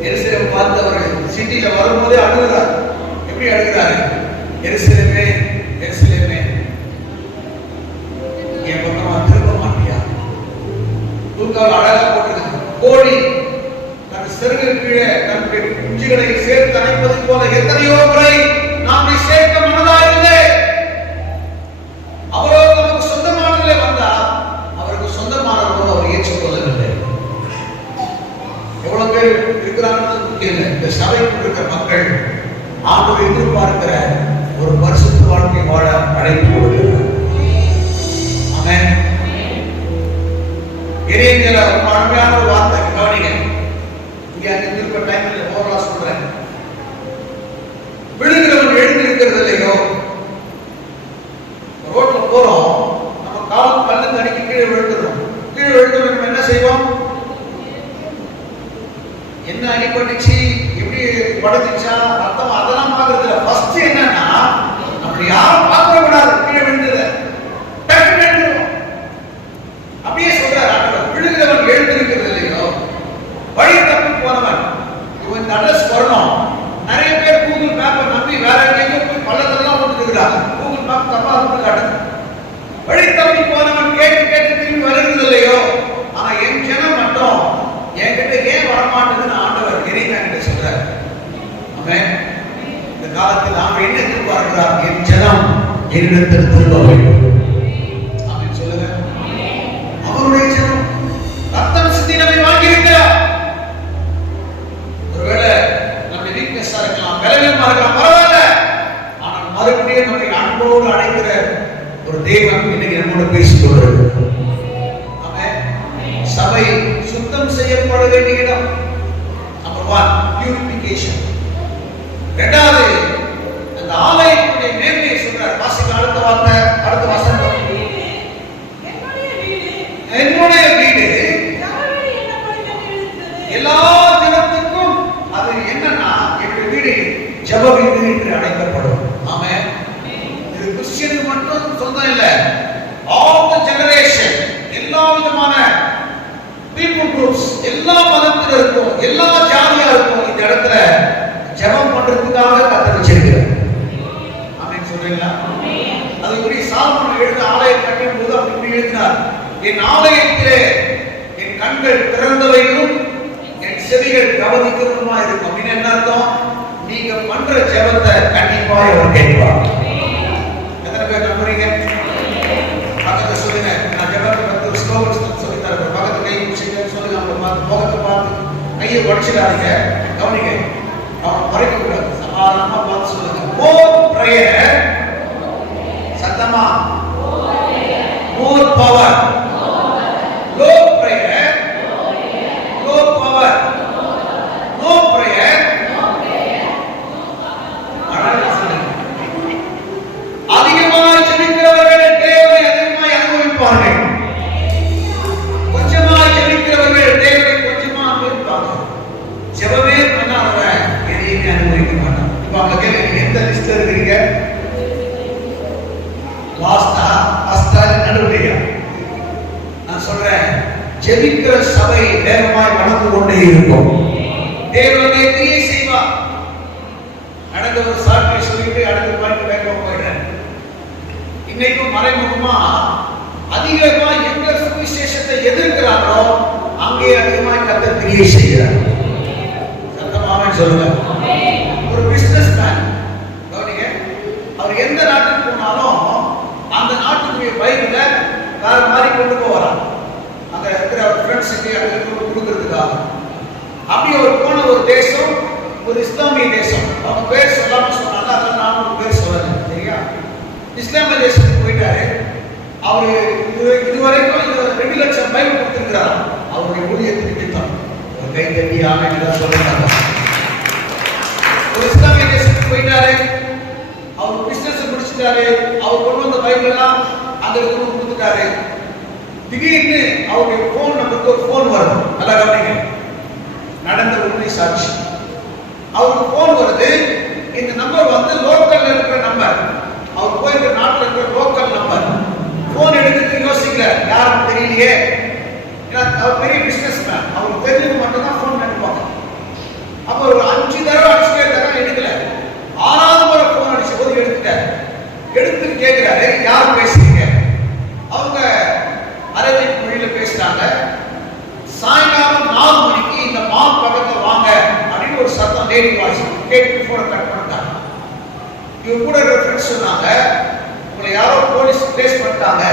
எருசலேம் பார்த்தவர்கள் சிட்டியில வரும்போதே அழுகிறார். எப்படி அழுகிறாரு? எருசலேமே எருசலேமே, என் பக்கமா திரும்ப மாட்டியா? தூக்கால் அழகா போட்டிருக்கு. கோழி தன் சிறகு கீழே தன்னுடைய குஞ்சுகளை சேர்த்து அணைப்பது போல எத்தனையோ முறை நாம சேர்க்க மனதாயிருந்தேன். அவரோ நமக்கு சொந்தமானதிலே வந்தார், அவருக்கு சொந்தமானவரோடு அவர் ஏற்றுக்கொள்ளவில்லை. எவ்வளவு பேர் இருக்கிறாங்கன்னு முக்கியம் இல்லை. இந்த சபைக்குள் இருக்கிற மக்கள் ஆண்டவரை எதிர்பார்க்கிற ஒரு பரிசுத்த வாழ்க்கை வாழ அழைப்பு கொடுக்கிறார். ஆமென். எரேமியால ஒரு பழமையான ஒரு வார்த்தை கவனிங்க. இங்க அங்க இருக்கிற டைம்ல ஓரலா சொல்றேன். விழுகிறவன் எழுந்திருக்கிறது இல்லையோ. ரோட்ல போறோம், நம்ம காலம் கல்லு தடிக்கு கீழே விழுந்துடும். கீழே விழுந்து நம்ம என்ன செய்வோம்? என்ன அடிபட்டுச்சு, எப்படி படுத்துச்சா, ரத்தம், அதெல்லாம் பாக்குறது இல்ல. ஃபர்ஸ்ட் என்னன்னா, நம்ம யாரும் பார்க்க கூடாது. கீழே விழுந்தது டக்குனு எழுந்துரும். அப்படியே சொல்றாரு ஆண்டவர், விழுகிறவன் எழுந்திருக்கிறது இல்லையோ. வழி தப்பி போனவன், இவன் இந்த அட்ரஸ் வரணும். நிறைய பேர் கூகுள் மேப்பை நம்பி வேற எங்கேயோ போய் பள்ளத்தெல்லாம் வந்துருக்கிறாங்க. கூகுள் மேப் தப்பா வந்து காட்டுது. வழி தப்பி போனவன் கேட்டு கேட்டு திரும்பி வருகிறது இல்லையோ. ஆனா என் ஜனம் மட்டும் என்கிட்ட ஏன் வரமாட்டேன்னு ஆண்டவர் எரேமியா கிட்ட சொல்றார். ஆமென். இந்த காலத்தில் நாம என்ன எதிர்பார்க்கிறார்? என் ஜனம் என்னிடத்தில் திரும்ப வேண்டும். ஆமென் சொல்லுங்க. அவருடைய ஜனம் ரத்தம் சிந்தி நம்மை வாங்கியிருக்கிறார். ஒருவேளை நம்ம வீக்னஸா இருக்கலாம், பலவீனமா இருக்கலாம், பரவாயில்ல. ஆனால் மறுபடியும் நம்மை அன்போடு அழைக்கிற ஒரு தேவன் இன்னைக்கு நம்மோட பேசிக் கொண்டிருக்கிறார். ஆமென். சபை சுத்தம் செய்யப்பட வேண்டிய இடம். Number 1 purification. இரண்டாவது, அந்த ஆலயத்துடைய மேன்மையை சொல்றார். வாசிக்க அடுத்த வார்த்தை, அடுத்த வசனம். என்னுடைய வீடு எல்லா ஜனத்துக்கும் அது என்னன்னா, என்னுடைய வீடு ஜெப வீடு என்று அழைக்கப்படும். ஆமென். இது கிறிஸ்டியனுக்கு மட்டும் சொந்தம் இல்ல. ஆல் தி ஜெனரேஷன், எல்லா விதமான people groups, எல்லா மதத்தினருக்கும், எல்லா ஜாதியாருக்கும் இந்த இடத்துல ஜெபம் பண்றதுக்காக கர்த்தர் வச்சிருக்கிறார். ஆமென் சொல்றீங்களா? அது ஒரு சாலமோன் எழுத ஆலயம் கட்டும் போது அப்படி எழுதினார், என் ஆலயத்திலே என் கண்கள் திறந்தவையும் என் செவிகள் கவனிக்கிறதுமா இருக்கும். அப்படின்னு என்ன அர்த்தம்? நீங்க பண்ற ஜெபத்தை கண்டிப்பா அவர் கேட்பார். எத்தனை பேர் நம்புறீங்க? பக்கத்துல சொல்லுங்க. நான் ஜெபத்தை பத்தி ஒரு ஸ்லோகன் சொல்லி தரேன். பக்கத்துல கை பிடிச்சிங்க சொல்லுங்க. அவங்க முகத்தை பார்த்து கையை உடைச்சிடாதீங்க. கவனிங்க, அவன் குறைக்க கூடாது. சமாதானமா பார்த்து சொல்லுங்க. மோர் பிரேயர், சத்தமா, more power. Low prayer, low power. No prayer, அதிகமாய் ஜெபிக்கிறவர்கள் தேவனை அதிகமாய் அனுபவிப்பார்கள். கொஞ்சமாய் ஜெபிக்கிறவர்கள் தேவனை கொஞ்சமா அனுபவிப்பார்கள். ஜெபமே பண்ணாதவன் எதையுமே அனுபவிக்க மாட்டான். இப்ப அவங்க கேட்க, எந்த லிஸ்ட்ல இருக்கீங்க? லாஸ்டா, ஃபர்ஸ்டா, நடுவுலையா? நான் சொல்றேன், ஜெபிக்கிற சபை வேகமாய் வளர்ந்து கொண்டே இருக்கும். தேவனுடைய கிரியை செய்வார். நடந்த ஒரு சாட்சியை சொல்லிட்டு அடுத்த பாயிண்ட் வேகமா போயிடுறேன். இன்னைக்கும் மறைமுகமா அதிகமா எங்க சுவிசேஷத்தை எதிர்க்கிறாரோ அங்கே அதிகமாய் கர்த்தர் கிரியை செய்கிறார். சத்தமாவே சொல்லுங்க. ஒரு பிசினஸ் மேன், கவனிங்க, அவர் எந்த நாட்டுக்கு போனாலும் அந்த நாட்டுக்குரிய பைபிள வேற மாதிரி கொண்டு போவாராம். அங்க இருக்கிற அவர் ஃப்ரெண்ட்ஸுக்கு அங்க கொடுக்கறதுக்காக. அப்படி அவர் போன ஒரு தேசம் ஒரு இஸ்லாமிய தேசம். அவங்க பேர் சொல்லாம சொன்னாங்க, அதனால நான் ஒரு பேர் சொல்லல. சரியா? இஸ்லாமிய தேசத்துக்கு போயிட்டாரு. அவரு இதுவரைக்கும் 2 லட்சம் பைபிள் கொடுத்திருக்கிறார். அவருடைய ஊழியத்துக்கு நிமித்தம் ஒரு கை தட்டி ஆமென் என்று சொல்றாங்க. ஒரு இஸ்லாமிய தேசத்துக்கு போயிட்டாரு. அவர் பிசினஸ் முடிச்சிட்டாரு. அவர் கொண்டு வந்த பைபிள் எல்லாம் அங்க கொடுத்துட்டாரு. திடீர்னு அவருடைய போன் நம்பருக்கு ஒரு போன் வரும். நல்லா கவனிங்க, நடந்த உண்மை சாட்சி. அவருக்கு போன் வருது. இந்த நம்பர் வந்து லோக்கல்ல இருக்கிற நம்பர். அவர் போயிருக்கிற நாட்டில் இருக்கிற லோக்கல் நம்பர். போன் எடுக்கிறதுக்கு யோசிக்கிறார், யாரும் தெரியலையே. ஏன்னா அவர் பெரிய பிசினஸ் மேன், அவருக்கு தெரிஞ்சது மட்டும் தான் போன் எடுப்பாங்க. அப்போ ஒரு 5 தடவை அடிச்சுட்டே இருக்காங்க, எடுக்கல. 6வது முறை போன் அடிச்ச போது எடுத்துட்டார். எடுத்து கேட்கிறாரு, யார் பேசுறீங்க? அவங்க அரபிக் மொழியில பேசுறாங்க. சாயங்காலம் 4 மணிக்கு இந்த மால் பக்கத்துல வாங்க அப்படின்னு ஒரு சத்தம், லேடி வாய்ஸ் கேட்டு போன கட் பண்ணிட்டாங்க. இவங்க கூட இருக்கிற ஃப்ரெண்ட்ஸ் சொன்னாங்க, உங்களை யாரோ போலீஸ் கேஸ் பண்ணிட்டாங்க,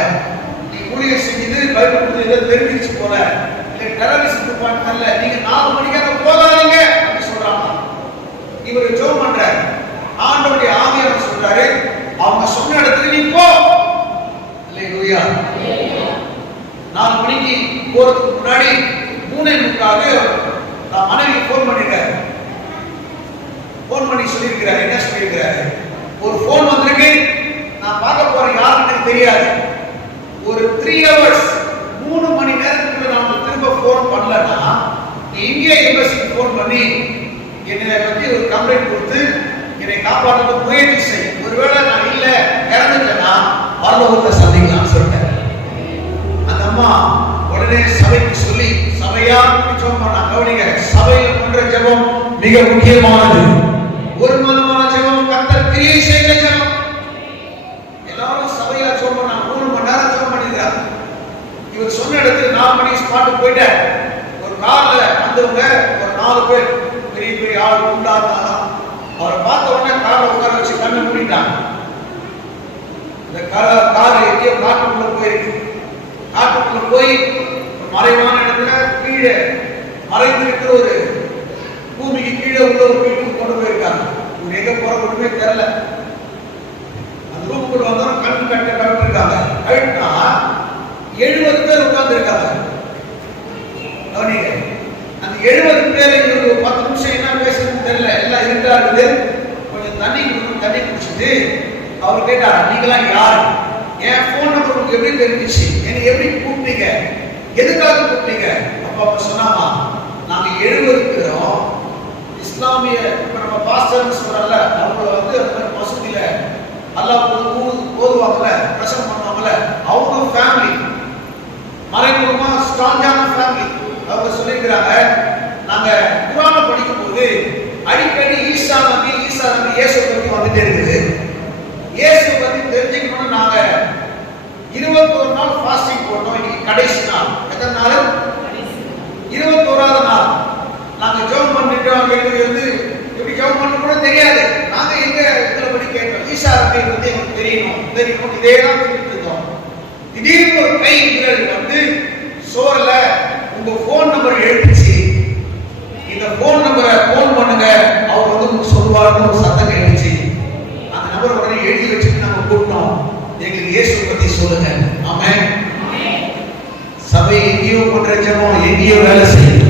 நீங்க ஊழியர் செஞ்சது பைபிள் புத்தகத்தை தெரிஞ்சிச்சு போல, இல்லை டெரரிஸ்ட் டிபார்ட்மெண்ட்ல நீங்க 4 மணிக்காக போகாதீங்க அப்படின்னு சொல்றாங்க. இவர் ஜெபம் பண்றாரு. ஆண்டவருடைய ஆவியானவர் சொல்றாரு, அவங்க சொன்ன இடத்துல நீ போ. அல்லேலூயா. 4 மணிக்கு போறதுக்கு முன்னாடி 3:45 நான் மனைவி போன் பண்ணிருக்காரு. போன் பண்ணி சொல்லியிருக்கிறார், என்ன சொல்லியிருக்கிறாரு, ஒரு போன் வந்திருக்கு, நான் பார்க்க போறேன், யாருன்னு எனக்கு தெரியாது. ஒரு 3 ஹவர்ஸ் 3 மணி நேரத்துக்குள்ள நான் திரும்ப போன் பண்ணலன்னா நீ இந்தியா எம்பசிக்கு போன் பண்ணி என்னை பத்தி ஒரு கம்ப்ளைண்ட் கொடுத்து என்னை காப்பாற்ற முயற்சி செய். ஒருவேளை நான் இல்ல இறந்துட்டேன்னா பரலோகத்தை சந்திக்கலாம் சொல்லிட்டேன். அந்த அம்மா உடனே சபைக்கு சொல்லி சபையா ஜெபம் பண்ணா. கவனிங்க, சபையில் பண்ற ஜெபம் மிக முக்கியமானது. ஒரு மனமான ஜெபம் கர்த்தர் கிரியை செய்த ஜெபம். எல்லாரும் சபையா ஜெபம் பண்ணா. 3 மணி நேரம் ஜெபம் பண்ணிக்கிறார். இவர் சொன்ன இடத்துக்கு 4 மணி ஸ்பாட் போயிட்டார். ஒரு கார்ல வந்தவங்க ஒரு 4 பேர், பெரிய பெரிய ஆள் உண்டாஇருந்தாங்க. அவரை பார்த்த உடனே காரை உட்கார வச்சு கண்ணை மூடிட்டாங்க. இந்த கார் எங்கேயோ காட்டுக்குள்ள போயிருக்கு. காட்டுக்குள்ள போய் மறைவான இடத்துல கீழே மறைந்திருக்கிற ஒரு பூமிக்கு கீழே உள்ள ஒரு வீட்டுக்கு கொண்டு போயிருக்காங்க. இவர் எங்க போற ஒண்ணுமே தெரியல. அந்த ரூமுக்குள்ள வந்தவங்க கண்ணு கட்டு இருக்காங்க. கழுட்டா 70 பேர் உட்கார்ந்து இருக்காங்க. அந்த 70 பேர் இவருக்கு 10 நிமிஷம் என்ன பேசுறதுன்னு தெரியல. எல்லாம் இருக்கா இருக்குது. கொஞ்சம் தண்ணி குடிக்கணும். தண்ணி குடிச்சிட்டு அவர் கேட்டார், நீங்களாம் யாரு? என் போன் நம்பர் உங்களுக்கு எப்படி தெரிஞ்சிச்சு? என்னை எப்படி கூப்பிட்டீங்க? எதுக்காக கூப்பிட்டீங்க? அப்ப அவங்க சொன்னாமா, நாங்க 70 பேரும் இஸ்லாமிய, இப்ப நம்ம பாஸ்டர்னு சொல்றல, அவங்கள வந்து அந்த மாதிரி மசூதியில அல்லாஹ் ஓதுவாங்கல்ல, பிரசங்கம் பண்ணுவாங்கல்ல, அவங்க ஃபேமிலி மறைமுகமா ஸ்ட்ராங்கான ஃபேமிலி. அவங்க சொல்லியிருக்கிறாங்க, நாங்க குர்ஆனை படிக்கும் போது அடிக்கடி ஈசா நபி இயேசு பத்தி வந்துட்டே இருக்குது. இயேசு பத்தி தெரிஞ்சுக்கணும்னு நாங்க 21 நாள் ஃபாஸ்டிங் போட்டோம். இன்னைக்கு கடைசி நாள். எத்தனை நாள்? 21வது நாள். நாங்க ஜெபம் பண்ணிட்டோம். எங்களுக்கு வந்து எப்படி ஜெபம் பண்ண கூட தெரியாது. நாங்க எங்க இதுல படி கேட்டோம், ஈசா நபி பத்தி எங்களுக்கு தெரியணும் இதே தான் சொல்லிட்டு இருந்தோம். திடீர்னு ஒரு கை விரல் வந்து சோர்ல உங்க போன் நம்பர் எழுதிச்சு, இந்த போன் நம்பரை போன் பண்ணுங்க, அவர் வந்து உங்களுக்கு சொல்லுவாருன்னு ஒரு சத்தம் கேட்டுச்சு. அந்த நம்பர் உடனே எழுதி வச்சுட்டு நாங்க கூப்பிட்டோம், எங்களுக்கு இயேசு பத்தி சொல்லுங்க. ஆமென். சபை எங்கேயோ பண்ற ஜெபம் எங்கேயோ வேலை செய்யும்.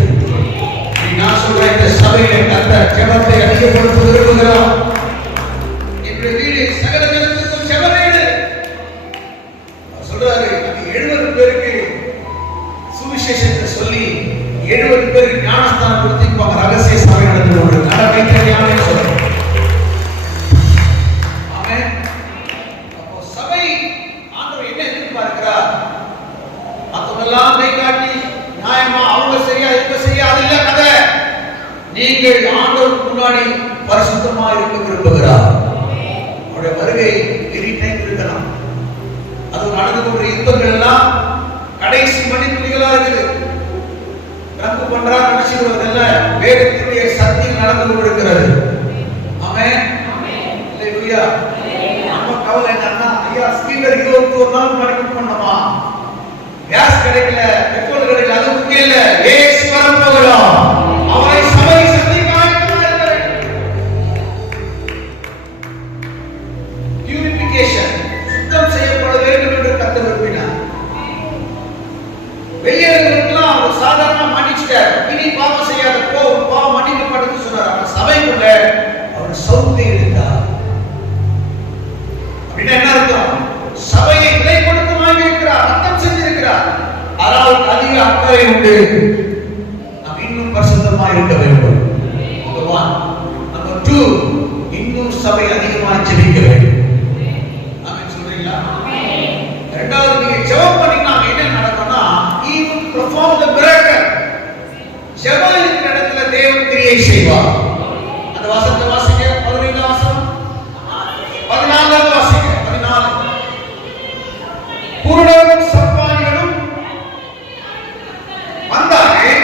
நான் சொல்றேன், இந்த சபையில கர்த்தர் ஜெபத்தை அதிகப்படுத்த விரும்புகிறார். என்னுடைய வீடு சகல ஜனத்துக்கும் ஜெப வீடு சொல்றாரு. 70 பேருக்கு சுவிசேஷத்தை சொல்லி 70 பேருக்கு ஞானஸ்தானம் கொடுத்திருப்பாங்க. ரகசிய சபை நடந்து கொண்டு கடமை தெரியாம சொல்றேன். ஆமென். அப்போ சபை ஆண்டவர் என்ன எதிர்பார்க்கிறார்? மத்தவங்கெல்லாம் கை காட்டி நியாயமா அவங்க சரியா இவங்க சரியா அது இல்ல கதை. நீங்கள் ஆண்டவருக்கு முன்னாடி பரிசுத்தமா இருக்க விரும்புகிறார். அவருடைய வருகை எனி டைம் இருக்கலாம். அது நடந்து கொண்ட யுத்தங்கள் எல்லாம் கடைசி மணித்துளிகளா இருக்குது. ரப்பு பண்றார் நினைச்சுக்கிறதில்ல, வேதத்தினுடைய சத்தியம் நடந்து கொண்டிருக்கிறது. ஆமென். அல்லேலூயா. நம்ம கவலை என்னன்னா, ஐயா ஸ்பீக்கர் 21 நாள் மணிக்கு பண்ணோமா, கேஸ் கிடைக்கல, பெட்ரோல் கிடைக்கல, அது முக்கியம் இல்ல. இயேசு வர போகிறார். அவரை சபை சந்திக்க ஆயத்தமாக இருக்கிறது. பியூரிஃபிகேஷன், சுத்தம் செய்யப்படுவது கிரியை செய்வார். அந்த வசனத்தை வாசிக்க. 15 வசனம், 14 வாசிக்க. 14 குருடரும் சப்பானிகளும் வந்தார்கள்.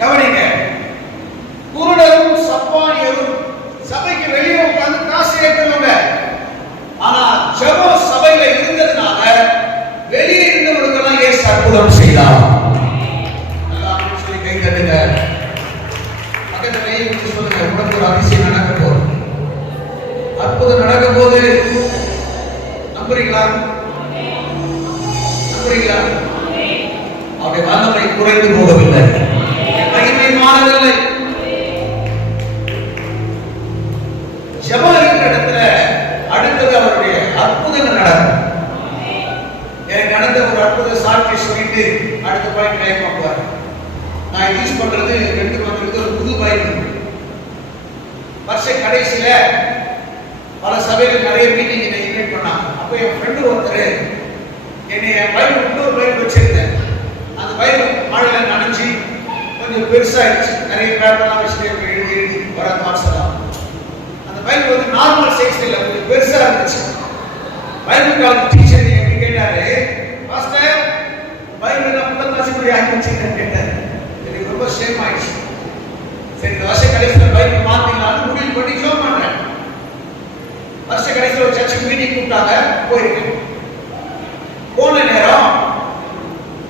கவனிங்க, குருடரும் சப்பானியரும் சபைக்கு வெளியே உட்கார்ந்து காசு ஏற்றவங்க. ஆனா ஜெப சபையில இருந்ததுனால வெளியே இருந்தவங்களுக்கெல்லாம் இயேசு அற்புதம் செய்தார். நல்லா சொல்லி கை தட்டுங்க. பக்கத்துல கை வச்சு சொல்லுங்க, உனக்கு ஒரு அதிசயம் நடக்க போகுது, அற்புதம் நடக்க போகுது. நம்புறீங்களா? நம்புறீங்களா? அவருடைய வல்லமை குறைந்து போகவில்லை, மகிமை மாறவில்லை. ஜெபம் இருக்கிற இடத்துல அடுத்தது அவருடைய அற்புதங்கள் நடக்கும். எனக்கு நடந்த ஒரு அற்புத சாட்சி சொல்லிட்டு அடுத்த பாயிண்ட் லைஃப் பார்ப்பாரு. நான் யூஸ் பண்றது ரெண்டு பண்றது ஒரு புது பைபிள். வருஷ கடைசியில பல சபைகள் நிறைய மீட்டிங் என்னை இன்வைட் பண்ணாங்க. அப்போ என் ஃப்ரெண்டு ஒருத்தர் என்னை என் பைபிள் இன்னொரு பைபிள் வச்சிருந்தேன். அந்த பைபிள் மழையில நனைஞ்சு கொஞ்சம் பெருசாயிடுச்சு. நிறைய பேப்பர்லாம் வச்சுட்டு எழுதி எழுதி வர மாசம். அந்த பைபிள் வந்து நார்மல் சைஸ் இல்லை, கொஞ்சம் பெருசா இருந்துச்சு. பைபிள் காலேஜ் டீச்சர் எப்படி கேட்டாரு, பாஸ்டர் பைபிள் நான் புத்தகத்தாசி கூட ஆக்கி வச்சுக்கிறேன்னு கேட்டாரு. எனக்கு ரொம்ப ஷேம் ஆயிடுச்சு. சரி, இந்த வருஷ கடைசியில் பைபிள் மாத்தினாலும் முடிவு பண்ணி ஜோம் பண்றேன். வருஷ கடைசியில் ஒரு சர்ச்சுக்கு மீட்டிங் கூப்பிட்டாங்க, போயிருக்கேன். போன நேரம்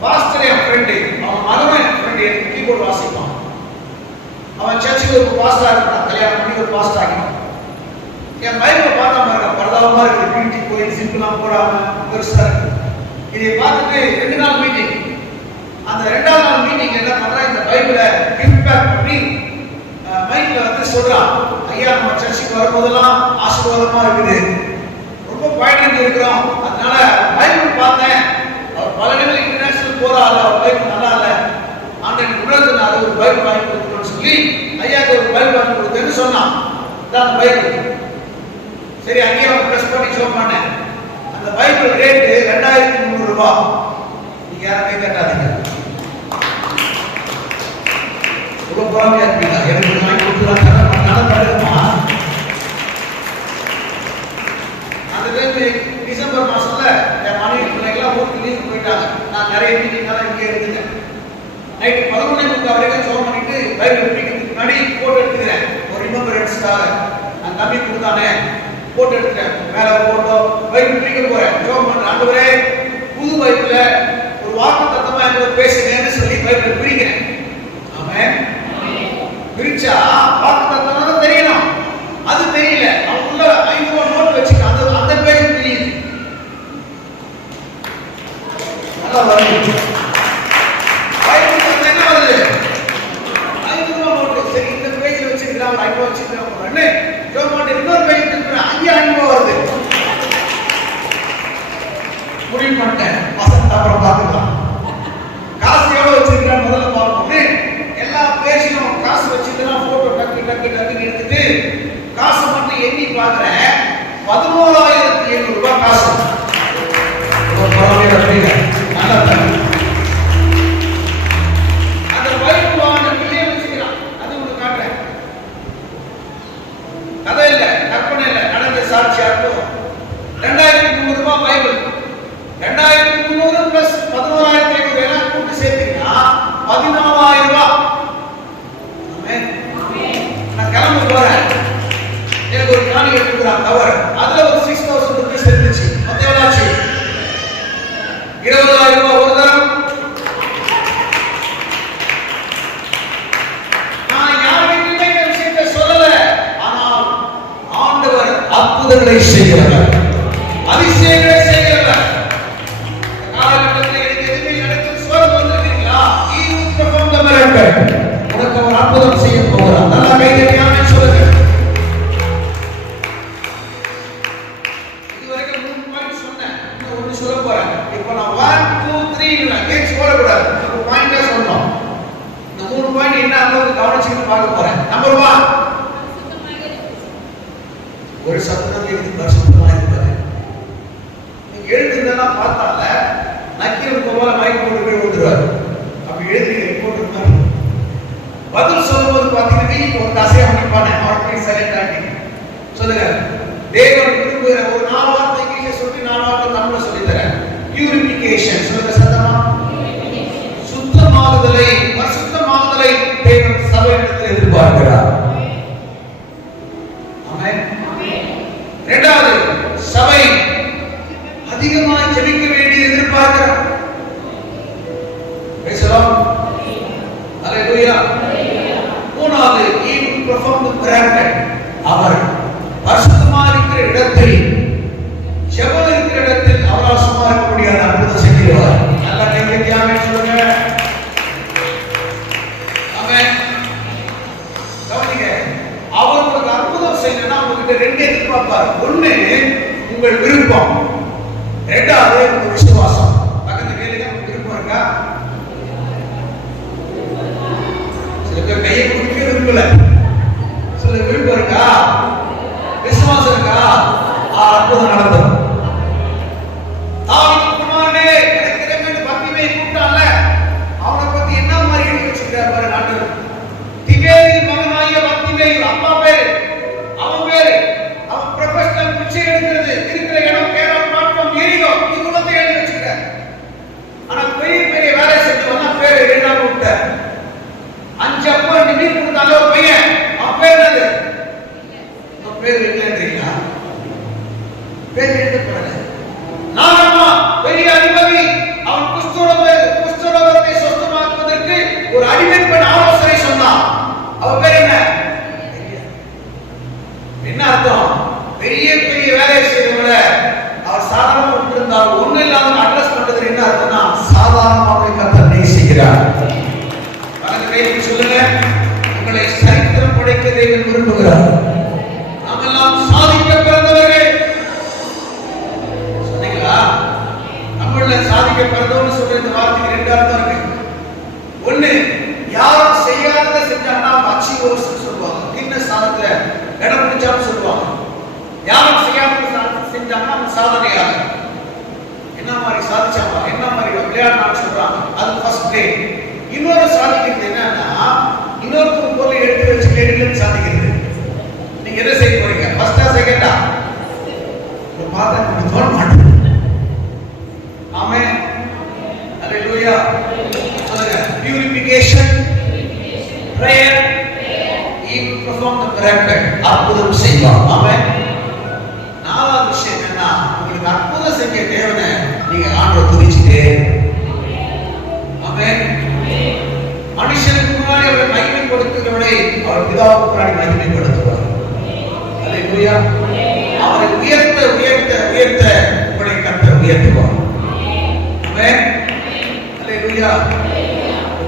பாஸ்டர் என் ஃப்ரெண்டு, அவன் மகன் என் ஃப்ரெண்டு, எனக்கு கீபோர்டு வாசிப்பான். அவன் சர்ச்சுக்கு ஒரு பாஸ்டரா இருக்கான், கல்யாணம் பண்ணி ஒரு பாஸ்டர் ஆகினான். என் பைபிளை பார்த்தா பாருங்க, பரதாபமா இருக்கு, பிரிட்டி போய் சிம்பிளாம் போடாம பெருசா இருக்கு. இதை பார்த்துட்டு 2 நாள் மீட்டிங். அந்த 2ஆவது நாள் மீட்டிங் என்ன பண்றா, இந்த பைபிளை கிஃப்ட் பேக் பண்ணி மைக்ல வந்து சொல்றான், ஐயா நம்ம சர்ச்சுக்கு வரும்போதெல்லாம் ஆசீர்வாதமா இருக்குது, ரொம்ப பயணிட்டு இருக்கிறோம், அதனால பைபிள் பார்த்தேன், அவர் பல இடங்கள் இன்டர்நேஷனல் போறாரு, அவர் பைபிள் நல்லா இல்லை, ஆண்டவன் உணர்ந்தனால ஒரு பைபிள் வாங்கி கொடுக்கணும்னு சொல்லி ஐயாக்கு ஒரு பைபிள் வாங்கி கொடுத்தேன்னு சொன்னான். தான் பைபிள். சரி, அங்கேயே அவன் ப்ரெஸ் பண்ணி ஷோ பண்ணேன். அந்த பைபிள் ரேட்டு 2300 ரூபாய். நீங்க யாரும் கை கட்டாதீங்க, ரொம்ப பொறாமையா இருப்பீங்க. எனக்கு வாங்கி கொடுத்துருவாங்க. அந்த டைம் டிசம்பர் மாசத்துல என் மனைவி பிள்ளைங்களாம் ஊருக்கு லீவு போயிட்டாங்க. நான் நிறைய மீட்டிங்னால இங்கே இருந்துட்டேன். நைட்டு 11:30 வரைக்கும் ஜோம் பண்ணிட்டு பைபிள் பிடிக்கிறதுக்கு முன்னாடி போட்டோ எடுத்துக்கிறேன். ஒரு ரிமெம்பரன்ஸ்க்காக நான் தம்பி கொடுத்தானே போட்டோ எடுத்துட்டேன். மேல போட்டோ பைபிள் பிடிக்க போறேன், ஜோம் பண்றேன். ஆண்டவரே புது பைபிள்ல ஒரு வாக்குத்தத்தமா என்னோட பேசுங்கன்னு சொல்லி பைபிள் பிடிக்கிறேன். ஆமென். பிரிச்சா வாக்குத்தத்தமா தெரியணும், அது தெரியல. அவனுக்குள்ள 5 ரூபாய் நோட் வச்சுக்க, அந்த பேஜ் தெரியுது. நல்லா வருது. பைபிள் என்ன வருது? 5 ரூபாய் நோட். சரி, இந்த பேஜ்ல வச்சிருக்கா, ஒரு 5 ரூபாய் வச்சிருக்கா, உடனே ஜோமாட்ட இன்னொரு பேஜ் திருப்புறேன், அங்கே 5 ரூபாய் வருது. முடிவு பண்ணிட்டேன், வசந்த அப்புறம் பார்த்துக்கலாம். காசு எவ்வளவு வச்சிருக்கேன் முதல்ல பார்ப்போம். எல்லா பேஜிலும் காசு வச்சிருந்தா போட்டோ டக்கு டக்கு டக்குன்னு எடுத்துட்டு காசு மட்டும் எண்ணி பார்க்கிறேன், 11,700 ரூபாய் காசு. அந்த பைபிள் வாங்கின பிள்ளைய வச்சுக்கிறான். அது உங்களுக்கு காட்டுறேன். கதை இல்ல, கற்பனை இல்ல, நடந்த சாட்சியா இருக்கும். 2300 ரூபாய் பைபிள். 2300 பிளஸ் 11,500 எல்லாம் கூட்டி சேர்த்தீங்கன்னா 14,000 ரூபாய். நான் கிளம்ப போறேன், எனக்கு ஒரு காணி எடுத்துக்கிறான் கவர், அதுல ஒரு 6,000 ரூபாய் சேர்த்துச்சு. மொத்தம் எவ்வளவு ஆச்சு? 20,000 ரூபாய் ஒரு தரம். நான் யாருக்குமே இந்த விஷயத்தை சொல்லல, ஆனால் ஆண்டவர் அற்புதங்களை செய்கிறவர், அதிசயங்களை செய்கிறவர். காலகட்டத்தில் எனக்கு எதுவுமே நடக்குது சொல்ல வந்திருக்கீங்களா? உனக்கு ஒரு அற்புதம் செய்ய போகிறார். நல்லா கைதட்டியாமே சொல்லுங்க. இதுவரைக்கும் 3 பாயிண்ட் சொன்னேன், இன்னும் ஒன்று சொல்ல போறேன். இப்போ நான் 1 2 3 கேட்ச் போடக்கூடாது, இப்போ பாயிண்டா சொல்றோம். இந்த 3 பாயிண்ட் என்ன அளவுக்கு கவனிச்சுட்டு பார்க்க போறேன். நம்பர் 1, ஒரு சத்தம் கேட்குது, பரிசுத்தமா இருப்பாரு. நீங்க எழுதுனா பார்த்தால நக்கீரன் போல மைக் போட்டு போய் வந்துருவாரு. அப்படி எழுதி ரிப்போர்ட் மாதிரி பதில் சொல்லும்போது பார்த்தீங்கன்னா ஒரு கசையா நிற்பானே, அவர் போய் சைலண்ட் ஆகி சொல்லுங்க. தேவன் விரும்புகிற ஒரு 4 வார்த்தை இங்கிலீஷ் சொல்லி 4 வார்த்தை தமிழ்ல சொல்லி தரேன். பியூரிஃபிகேஷன் சொல்லுங்க சத்தமா. சுத்தமாகுதலை, பரிசுத்தமாகுதலை தேவன் சபையிடத்தில் எதிர்பார்க்கிறார். ஆமென். இரண்டாவது, சபை அதிகமாக ஜெபிக்க வேண்டியது எதிர்பார்க்கிறார். பேசலாம். ஹalleluya. மூணாவது, he will perform the miracle. அவர் பரிசுத்தமா இருக்கிற இடத்தில், ஜெபம் இருக்கிற இடத்தில் அவரால் சும்மா இருக்க முடியாது, அற்புதம் செய்கிறார். நல்ல கையை ஆமென் சொல்லுங்க. ஆமென். கவனிங்க, அவர் உங்களுக்கு அற்புதம் செய்யணும்னா உங்ககிட்ட 2 எதிர்பார்ப்பார். ஒண்ணு உங்கள் விருப்பம், இரண்டாவது உங்கள் விசுவாசம். பக்கத்து கேளுங்க, உங்களுக்கு விருப்பம் இருக்கா? சில பேர் கையை குடிக்க விரும்பல, சில விருப்பம் இருக்கா? விசுவாசம் இருக்கா? அற்புதம் நடக்கும். தாவீது குமாரனே எனக்கு இரங்கன்னு பக்தியை கூப்பிட்டான்ல, அவனை பத்தி என்ன மாதிரி எழுதி வச்சிருக்காரு பாருங்க ஆண்டவர். திபேரின் மகனாகிய பக்தியை அப்பா பேரு, அவன் பேரு, அவன் ப்ரொஃபஷனல் பிச்சை எடுக்கிறது, இருக்கிற இடம் கேரளம், நாட்டம், எரிகோ, இவ்வளவு எழுதி வச்சிருக்காரு. ஆனா பெரிய பெரிய வேலை செஞ்சவனா பேரு எழுதாம விட்டார். 5 அப்பா நிதி கொடுத்தால ஒரு பையன், அவன் பேர் என்னது? அவன் பேர் வைக்கலன்றீங்களா? பேர் எழுதப்படல. நாகம்மா பெரிய அதிபதி, அவன் குஷ்டரோகத்தை சுத்தமாக்குவதற்கு ஒரு அடிமைப்பெண் ஆலோசனை சொன்னான். அவன் பேர் என்ன? என்ன அர்த்தம்? பெரிய பெரிய வேலை செய்யறவங்கள அவர் சாதாரணமாக இருந்தால் ஒண்ணு இல்லாம அட்ரஸ் பண்றது என்ன அர்த்தம்னா சாதாரணமாக கர்த்தர் நேசிக்கிறார். வலது சொல்லுங்க, உங்களை சரித்திரம் படைக்க தேவன் விரும்புகிறார். நாம் எல்லாம் சாதிக்க பிறந்தவர்கள். சொன்னீங்களா? நம்மள சாதிக்க பிறந்தவன்னு சொல்ற இந்த வார்த்தைக்கு 2 அர்த்தம் இருக்கு. ஒண்ணு, யாரும் செய்யாததை செஞ்சாங்கன்னா அச்சீவர்ஸ் சொல்லுவாங்க, கின்ன சாதத்துல இடம் பிடிச்சாலும் சொல்லுவாங்க. யாரும் செய்யாத செஞ்சாங்கன்னா சாதனையாக என்ன மாதிரி சாதிச்சாங்க, என்ன மாதிரி விளையாடுனான்னு சொல்றாங்க. அது ஃபர்ஸ்ட் டே. இன்னொரு சாதிக்கிறது என்னன்னா, இன்னொரு பொருளை எடுத்து வச்சு கேட்டு சாதிக்கிறது. நீங்க எதை செய்ய போறீங்க? ஃபர்ஸ்டா செகண்டா? பார்த்தா உங்களுக்கு தோண மாட்டேங்குது. ஆமென். ஹalleluya. சொல்லுங்க, purification, prayer, he will perform the miracle. அற்புதம் செய்வார். ஆமென். 4வது விஷயம் என்னன்னா, உங்களுக்கு அற்புதம் செஞ்ச தேவனை நீங்க ஆண்டவரை துதிச்சிட்டே. ஆமென். மனுஷனுக்கு முன்னாடி அவரை மகிமைப்படுத்துகிறவரை அவர் பிதாவுக்கு முன்னாடி மகிமைப்படுத்துவார். ஹalleluya. அவரை உயர்த்த உயர்த்த உயர்த்த உங்களை கர்த்தர் உயர்த்துவார். ஆமென். ஹalleluya.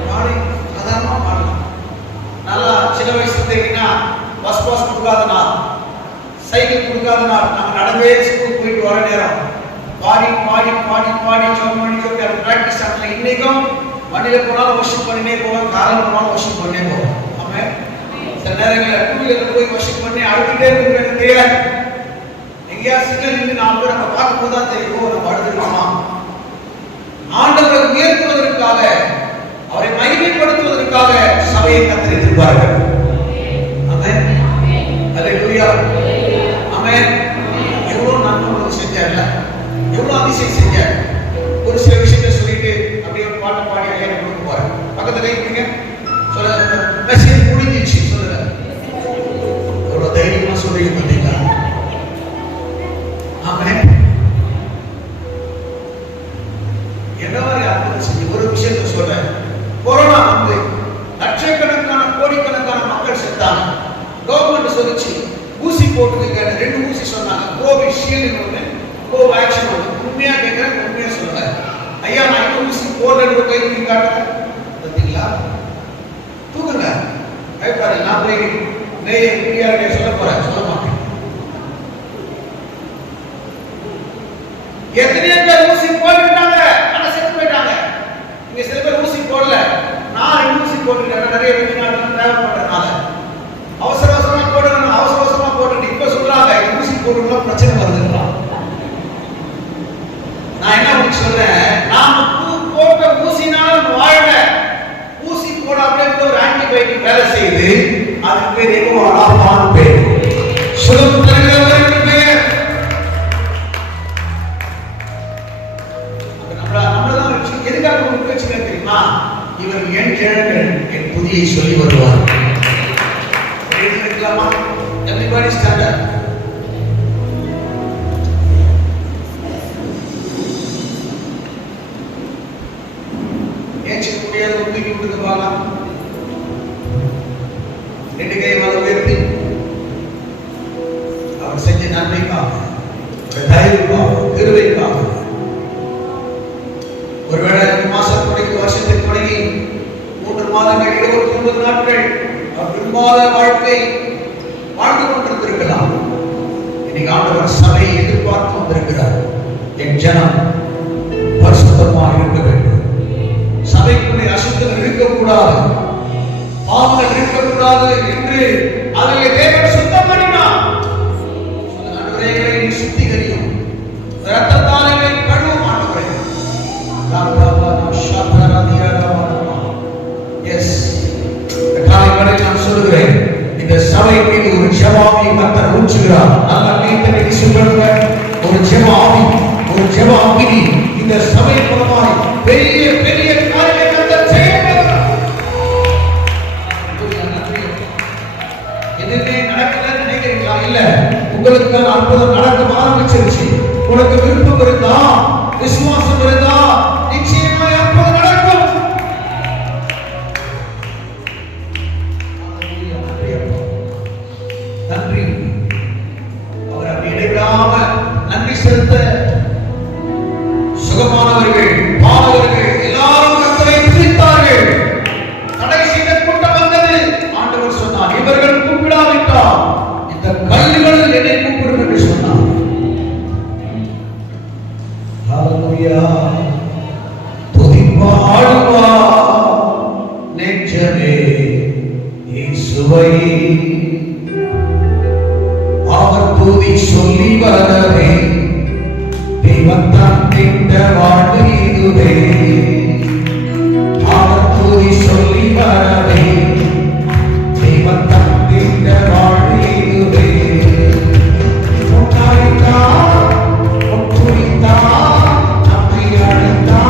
பாடி சாதாரணமா பாடலாம். நல்லா சின்ன வயசுல இருந்தீங்கன்னா பஸ் கொடுக்காத நாள், சைக்கிள் கொடுக்காத நாள், நம்ம நடந்தே ஸ்கூல் போயிட்டு வர நேரம் பாடி பாடி பாடி பாடி ஜாம் பண்ணி பிராக்டிஸ் ஆகல. இன்னைக்கும் வண்டியில போனாலும் வர்ஷிப் பண்ணினே போவோம், காரில் போனாலும் வர்ஷிப் பண்ணினே போவோம். ஆமென். சில நேரங்களில் 2 வீலர்ல போய் வர்ஷிப் பண்ணி அழுதுட்டே இருக்கு, எனக்கு தெரியாது. எங்கேயா சிக்னல் நின்று 4 பேர் நம்ம பார்க்கும் போது தான் தெரியும் நம்ம அழுதுருக்கோமா. ஆண்டவரை உயர்த்துவதற்காக, அவரை மகிமைப்படுத்துவதற்காக சபையை கர்த்தர் எதிர்பார்க்கிறார். ஆமென். ஹalleluya. ஆமென். எவ்வளவு நன்மை செஞ்சார்ல, எவ்வளவு அதிசயம் செஞ்சார். ஒரு சில விஷயத்தை சொல்லிட்டு அப்படியே ஒரு பாட்டு பாடி ஐயா கொடுக்க போறேன். பக்கத்துல கை பிடிங்க. சொல்லுங்க, மெசேஜ் முடிஞ்சிச்சு. சொல்லுங்க, எவ்வளவு தைரியமா சொல்றீங்க பார்த்தீங்களா? ஆமென். என்ன மாதிரி அற்புதம் செஞ்சு ஒரு விஷயத்தை சொல்றேன். கொரோனா வந்து லட்சக்கணக்கான கோடிக்கணக்கான மக்கள் செத்தாங்க. கவர்மெண்ட் சொல்லிச்சு ஊசி போட்டுக்க, 2 ஊசி சொன்னாங்க. கோவிஷீல்டு ஒண்ணு, கோவேக்சின் ஒண்ணு. உண்மையா கேட்கிறேன், உண்மையா சொல்லுங்க. ஐயா நான் இன்னும் ஊசி போடல, கை தூக்கி காட்டுங்க. பார்த்தீங்களா? தூக்குங்க, பயப்படாதீங்க. நான் போய் மீடியாவுடைய சொல்ல போறேன், சொல்ல மாட்டேன். எத்தனையோ பேர் ஊசி போட்டுட்டாங்க, ஆனா செத்து போயிட்டாங்க. இங்க சில பேர் ஊசி போடல. நான் 2 ஊசி போட்டுட்டேன். நிறைய வெளிநாட்டுல டிராவல் பண்றதுனால அவசர அவசரமா போட்டு இப்ப சொல்றாங்க ஊசி stand up. ஏஞ்சிக்க முடியாது, தூக்கி விட்டுக்க பார்க்கலாம். ரெண்டு கை மேல உயர்த்தி அவர் செஞ்ச நன்மைக்காக, தயவுக்காக, கிருபைக்காக, ஒருவேளை மாசம் தொடங்கி, வருஷத்துக்கு தொடங்கி 3 மாதங்கள் 29 நாட்கள் விரும்பாத வாழ்க்கை வாழ்ந்து கொண்டிருந்திருக்கலாம். இன்னைக்கு ஆண்டவர் சபையை எதிர்பார்த்து வந்திருக்கிறார். என் ஜனம் பரிசுத்தமாக இருக்க வேண்டும், சபைக்குள்ளே அசுத்தங்கள் இருக்கக்கூடாது, பாவங்கள் இருக்கக்கூடாது என்று அதிலே தேவன் சுத்தம் பண்ணினார். ஆண்டவரே, நீ சுத்திகரியும், இரத்தத்தால் என்னை கழுவும் ஆண்டவரே. எஸ், காலைகளை நான் சொல்லுகிறேன், இந்த சபை மீது ஒரு ஜெபாவி கர்த்தர் ஊற்றுகிறார். நல்ல நீத்தனை சொல்லுங்க, ஒரு ஜெபாவி, ஒரு ஜெபாவினி இந்த சபை மூலமாய் பெரிய பெரிய காரியங்களை கர்த்தர் செய்ய போகிறார். எதுவுமே நடக்கலன்னு நினைக்கிறீங்களா? இல்ல, உங்களுக்கு அற்புதம் நடக்க ஆரம்பிச்சிருச்சு. உனக்கு விருப்பம் இருந்தா, விசுவாசம் இருந்தா, நிச்சயமாய் அற்புதம் நடக்கும். நன்றி. அவர் அப்படி இடைவிடாம நன்றி செலுத்த சுகமானவர்கள், பாவர்கள் எல்லாரும் கர்த்தரை துதித்தார்கள். கடைசி கூட்டம் வந்தது. ஆண்டவர் சொன்னார், இவர்கள் கூப்பிடாவிட்டால் இந்த கல்லுகள் என்னை கூப்பிடும் என்று சொன்னார். ஹalleluya. துதிப்பாடுவா நெஞ்சமே இயேசுவை, அவர் துதி சொல்லி வரவே தெய்வத்தான் திட்ட வாழ்வு இதுவே. அவர் துதி சொல்லி வரவே தெய்வத்தான் திட்ட வாழ்வு இதுவே. உன்னாய்த்தா உன்குறித்தா நம்மை அழைத்தா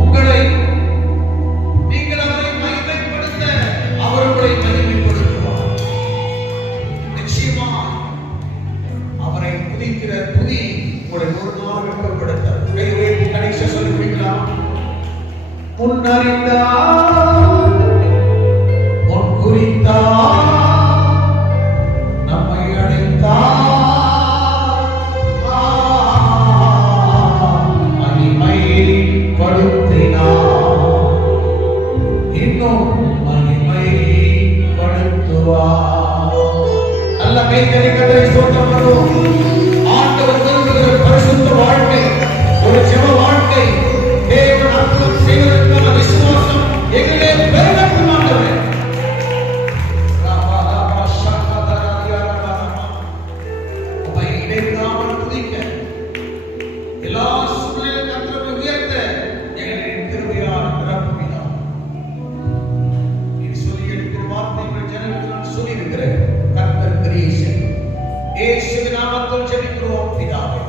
உங்களை நீங்கள் அவரை மகிமைப்படுத்த அவர் உங்களை மகிமைப்படுத்துவார். நிச்சயமா அவரை துதிக்கிற துதி உங்களை ஒரு நாள் வெட்கப்படுத்தார். கை உயர்த்தி கடைசியா சொல்லி முடிக்கலாம். முன்னறிந்தார், முன்குறித்தார், நம்மை அழைத்தார். எல்லா சூழ்நிலையிலும் கர்த்தரை உயர்த்த எங்களை கிருபையால் நிரப்புவீராக. நீ சொல்லி இருக்கிற வார்த்தைகள் ஜனங்களுக்கு சொல்லி இருக்கிற கர்த்தர் கிரியை செய்யும். இயேசுவின் நாமத்தில் ஜெபிக்கிறோம் பிதாவே.